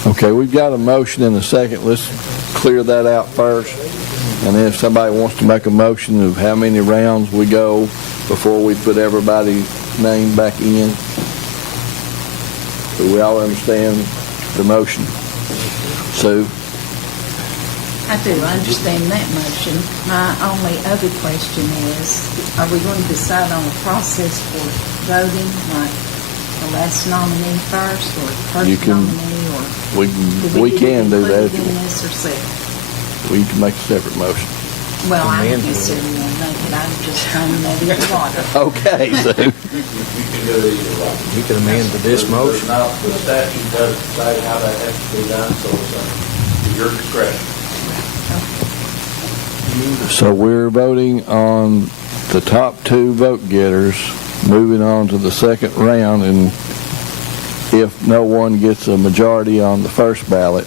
Okay, we've got a motion and a second. Let's clear that out first. And then if somebody wants to make a motion of how many rounds we go before we put everybody's name back in. Do we all understand the motion? Sue? I do understand that motion. My only other question is, are we going to decide on a process for voting, like the last nominee first, or You first can- nominee, or We can do that. included in this or separate? We can make a separate motion. Well, I don't necessarily want to make it. I'm just throwing that in the water. Okay, Sue. You can do it either way. You can amend to this motion. Now, the statute doesn't say how that has to be done, so it's at your discretion. So we're voting on the top 2 vote getters, moving on to the second round, and if no one gets a majority on the first ballot,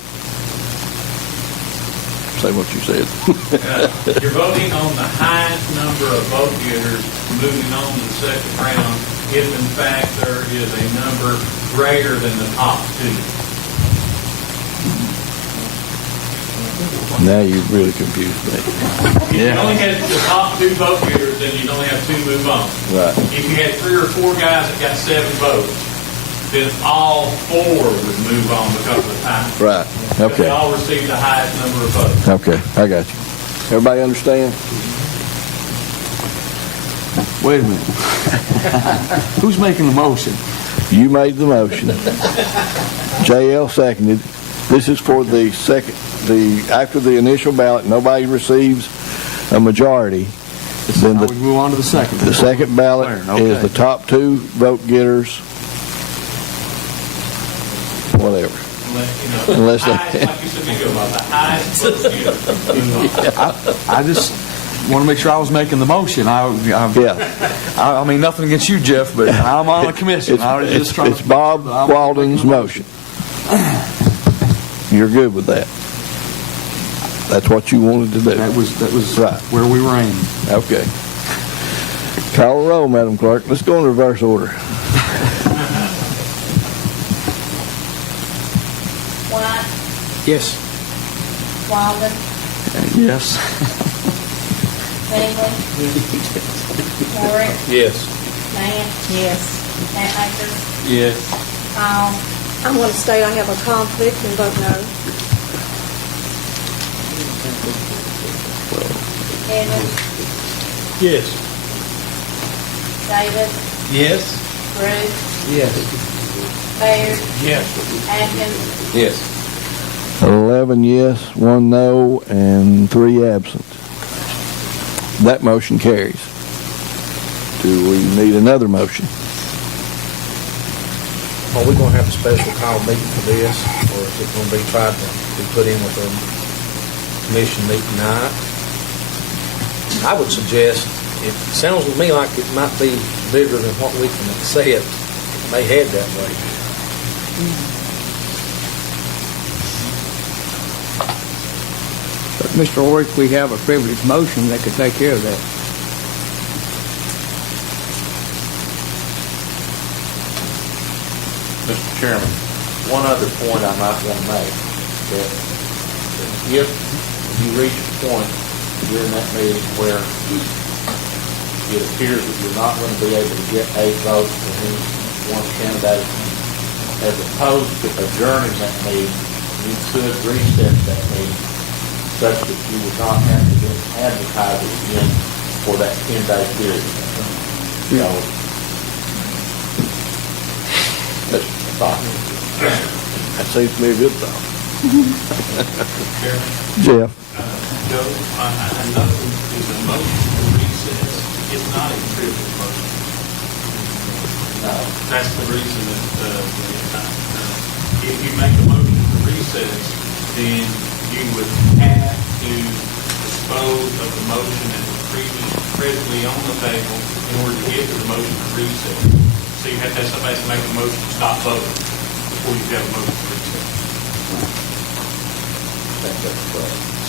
say what you said. You're voting on the highest number of vote getters moving on to the second round. if in fact there is a number greater than the top two. Now you've really confused me. If you only had the top two vote getters, then you'd only have two move on. Right. If you had 3 or 4 guys that got 7 votes, then all 4 would move on because of the time. Right. But they Okay. all received the highest number of votes. Okay. I got you. Everybody understand? Wait a minute. Who's making the motion? You made the motion. JL seconded. This is for the second, after the initial ballot, nobody receives a majority. Then We move on to the second. the second ballot Okay. is the top 2 vote getters. Whatever. Unless the they- highest, like you said, you go by the highest vote getter move on. I just want to make sure I was making the motion. I mean, nothing against you, Jeff, but I'm on the commission. I was just trying It's Bob Walden's motion. You're good with that? That's what you wanted to do? That was Right. where we were aiming. Okay. Call a roll, Madam Clerk. Let's go in reverse order. White, Yes. Walden, Yes. Campbell, Warwick, Yes. Nance, Yes. Hatmaker, Yes. Hall, I'm going to state I have a conflict and vote no. Evans, Yes. Davis, Yes. Bruce, Yes. Baird, Yes. Atkins, Yes. 11 yes, 1 no, and 3 absent. That motion carries. Do we need another motion? Are we gonna have a special call meeting for this, or is it gonna be tried to be put in with a commission meeting night? I would suggest, it sounds to me like it might be bigger than what we can accept. It may head that way. But Mr. Orrick, we have a privileged motion that could take care of that. Mr. Chairman, one other point I might want to make, that if you reach a point during that meeting where it appears that you're not going to be able to get 8 votes for any one candidate, as opposed to adjourning that meeting, you could recess that meeting such that you would not have to then advertise it again for that 10-day period. So, that's a thought. That seems to be a good thought. Chairman, Jeff? Joe, I know there's a motion to recess. It's not a privilege motion. No. That's the reason that, if you make a motion to recess, then you would have to dispose of the motion that was presently on the table in order to get to the motion to recess. So you have to have somebody to make a motion to stop voting before you have a motion to recess.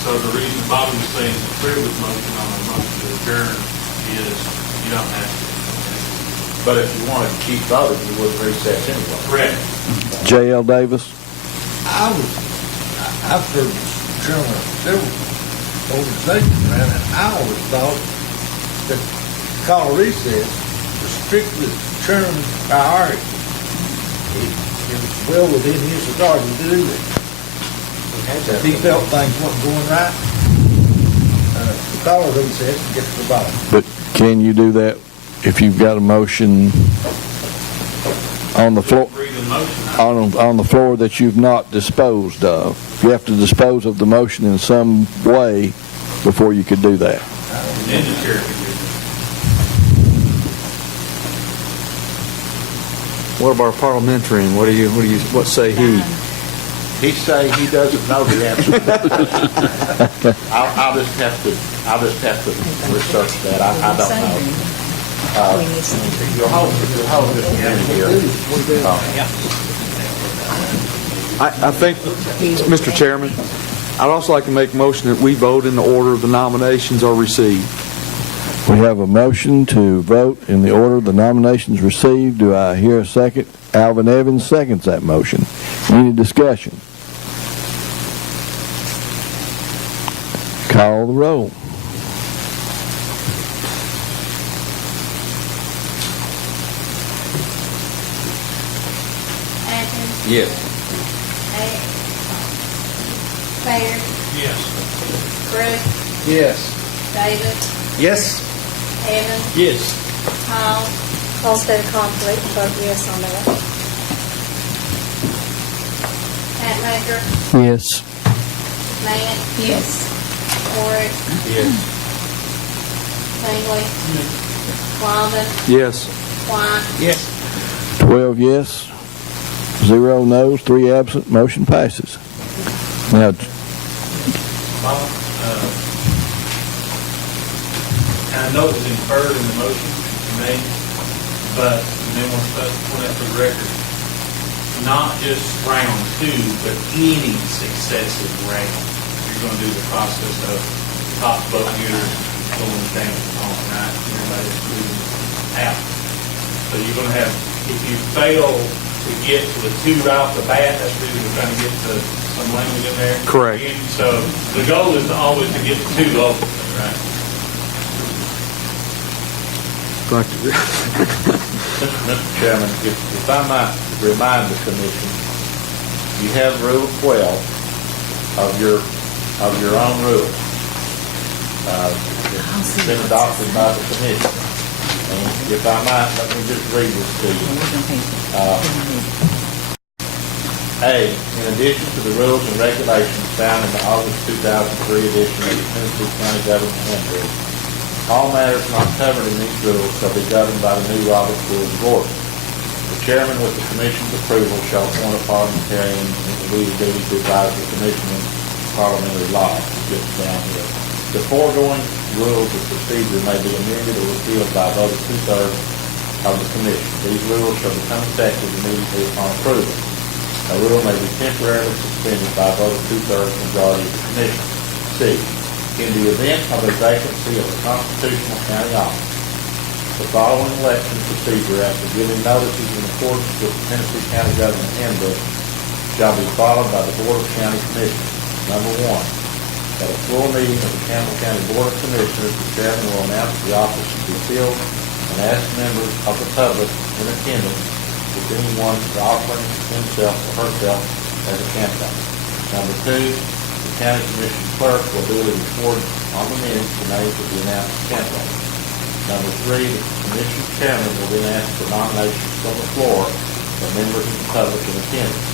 So the reason Bobby was saying it's a privilege motion on a motion to adjourn is you don't have to. But if you wanted to keep voting, you wouldn't recess anyway. Correct. J.L. Davis? I've heard Chairman several organizations around, and I always thought that call a recess was strictly Chairman's priority. It was well within his authority to do it. If he felt things weren't going right, call a recess and get to the bottom. But can you do that if you've got a motion on the floor, on the floor that you've not disposed of? You have to dispose of the motion in some way before you could do that. Then the chair can do What about parliamentarian? What say he? He say he doesn't know the answer. I'll just have to research that. I don't know. You'll hold this meeting here. I think, Mr. Chairman, I'd also like to make a motion that we vote in the order of the nominations are received. We have a motion to vote in the order the nominations received. Do I hear a second? Alvin Evans seconds that motion. Any discussion? Call the roll. Atkins, Yes. Baird, Yes. Brooks, Yes. Davis, Yes. Evans, Yes. Hall, I'll state a conflict, vote yes on that. Hatmaker, Yes. Yes. Nance, Warwick, Yes. Tingley, Wilder, Yes. White, Yes. 12 yes, 0 no's, 3 absent. Motion passes. Now, Bob, and I know it was inferred in the motion you made, but you may want to put that for the record. Not just round 2, but any successive round. You're going to do the process of top vote getter going down on, right? Everybody's moving out. So you're going to have, if you fail to get to the 2 right off the bat, that's the reason we're trying to get to some language in there. Correct. And so the goal is always to get to 2 ultimately, right? Mr. Chairman, if I might remind the commission, you have Rule 12 of your own rule. It's been adopted by the commission. And if I might, let me just read this to you. A, in addition to the rules and regulations found in the August 2003 edition of the Tennessee County Government Handbook, all matters not covered in these rules shall be governed by the new Robert's Rules of Order. The chairman, with the commission's approval, shall appoint a parliamentarian and will be duty to advise the commission on parliamentary law. It gets down here. The foregoing rules of procedure may be amended or repealed by a vote of 2/3 of the commission. These rules shall become effective immediately upon approval. A rule may be temporarily suspended by a vote of 2/3 majority of the commission. C, in the event of a vacancy of a constitutional county office, the following election procedure after giving notices in accordance with the Tennessee County Government Handbook shall be followed by the Board of County Commissioners. Number 1, at a full meeting of the Campbell County Board of Commissioners, the chairman will announce the office to be filled and ask members of the public in attendance if anyone is offering himself or herself as a candidate. Number 2, the county commission clerk will duly report on the minutes the names of the announced candidates. Number 3, the commission chairman will then ask for nominations from the floor from members of the public in attendance.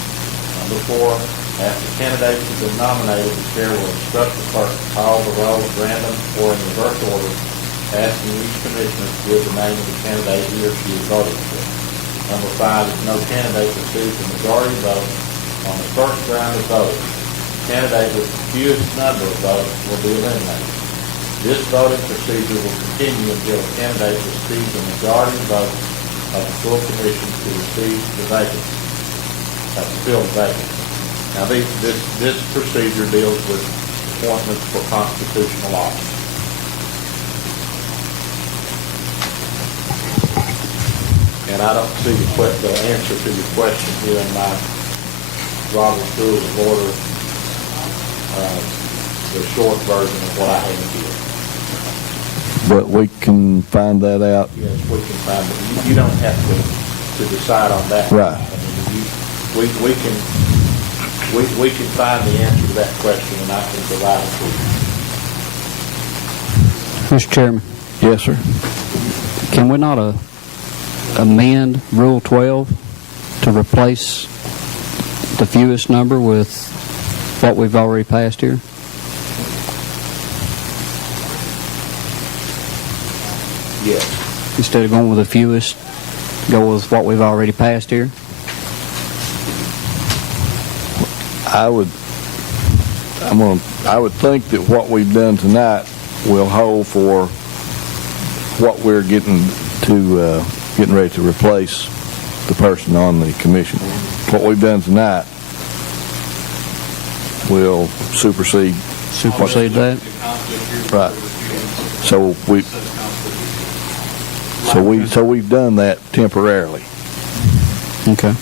Number 4, after candidates have been nominated, the chair will instruct the clerk to call the roll at random or in reverse order, asking each commissioner to give the name of the candidate he or she is voting for. Number 5, if no candidate receives the majority vote on the first round of voting, the candidate with the fewest number of votes will be eliminated. This voting procedure will continue until a candidate receives the majority vote of the full commission to receive the vacancy, to fill the vacancy. Now, this procedure deals with appointments for constitutional office. And I don't see the answer to your question here in my Robert's Rules of Order, the short version of what I have here. but we can find that out. Yes, we can find it. You don't have to decide on that. Right. I mean, we can find the answer to that question, and I can provide it to you. Mr. Chairman, Yes, sir. can we not amend Rule 12 to replace the fewest number with what we've already passed here? Yes. Instead of going with the fewest, go with what we've already passed here? I would think that what we've done tonight will hold for what we're getting ready to replace the person on the commission. What we've done tonight will supersede Supersede that? Right. So So we've done that temporarily. Okay.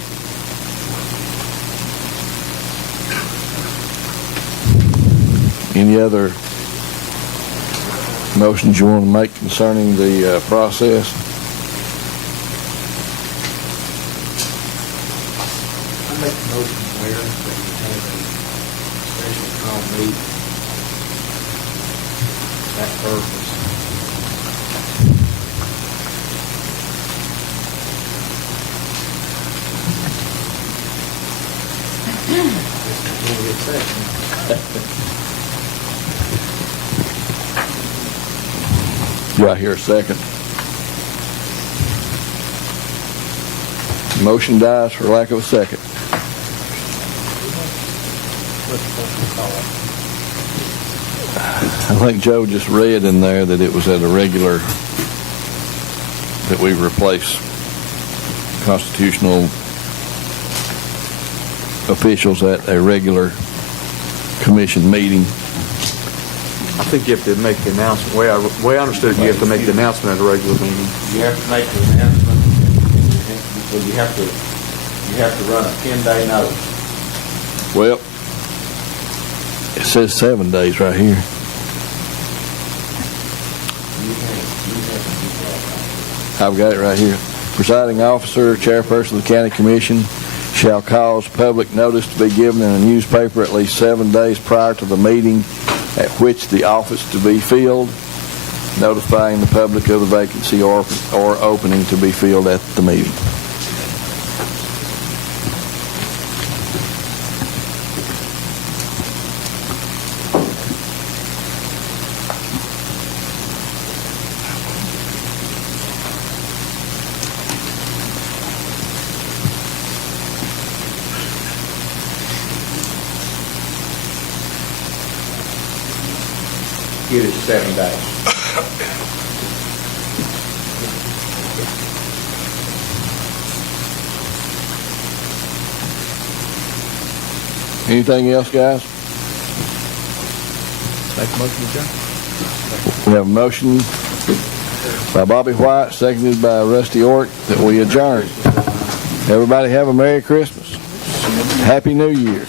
Any other motions you want to make concerning the process? I make the motion where that we have a special call meeting. That purpose. Do I hear a second? Motion dies for lack of a second. I think Joe just read in there that it was at a regular, that we replace constitutional officials at a regular commission meeting. I think you have to make the announcement, way I understood it, you have to make the announcement at a regular meeting. You have to make the announcement, and you have to run a 10-day notice. Well, it says 7 days right here. I've got it right here. Presiding officer, chairperson of the county commission shall cause public notice to be given in a newspaper at least 7 days prior to the meeting at which the office to be filled, notifying the public of the vacancy or opening to be filled at the meeting. Give it 7 days. Anything else, guys? Make a motion to adjourn. We have a motion by Bobby White, seconded by Rusty Ort, that we adjourn. Everybody have a Merry Christmas. Happy New Year.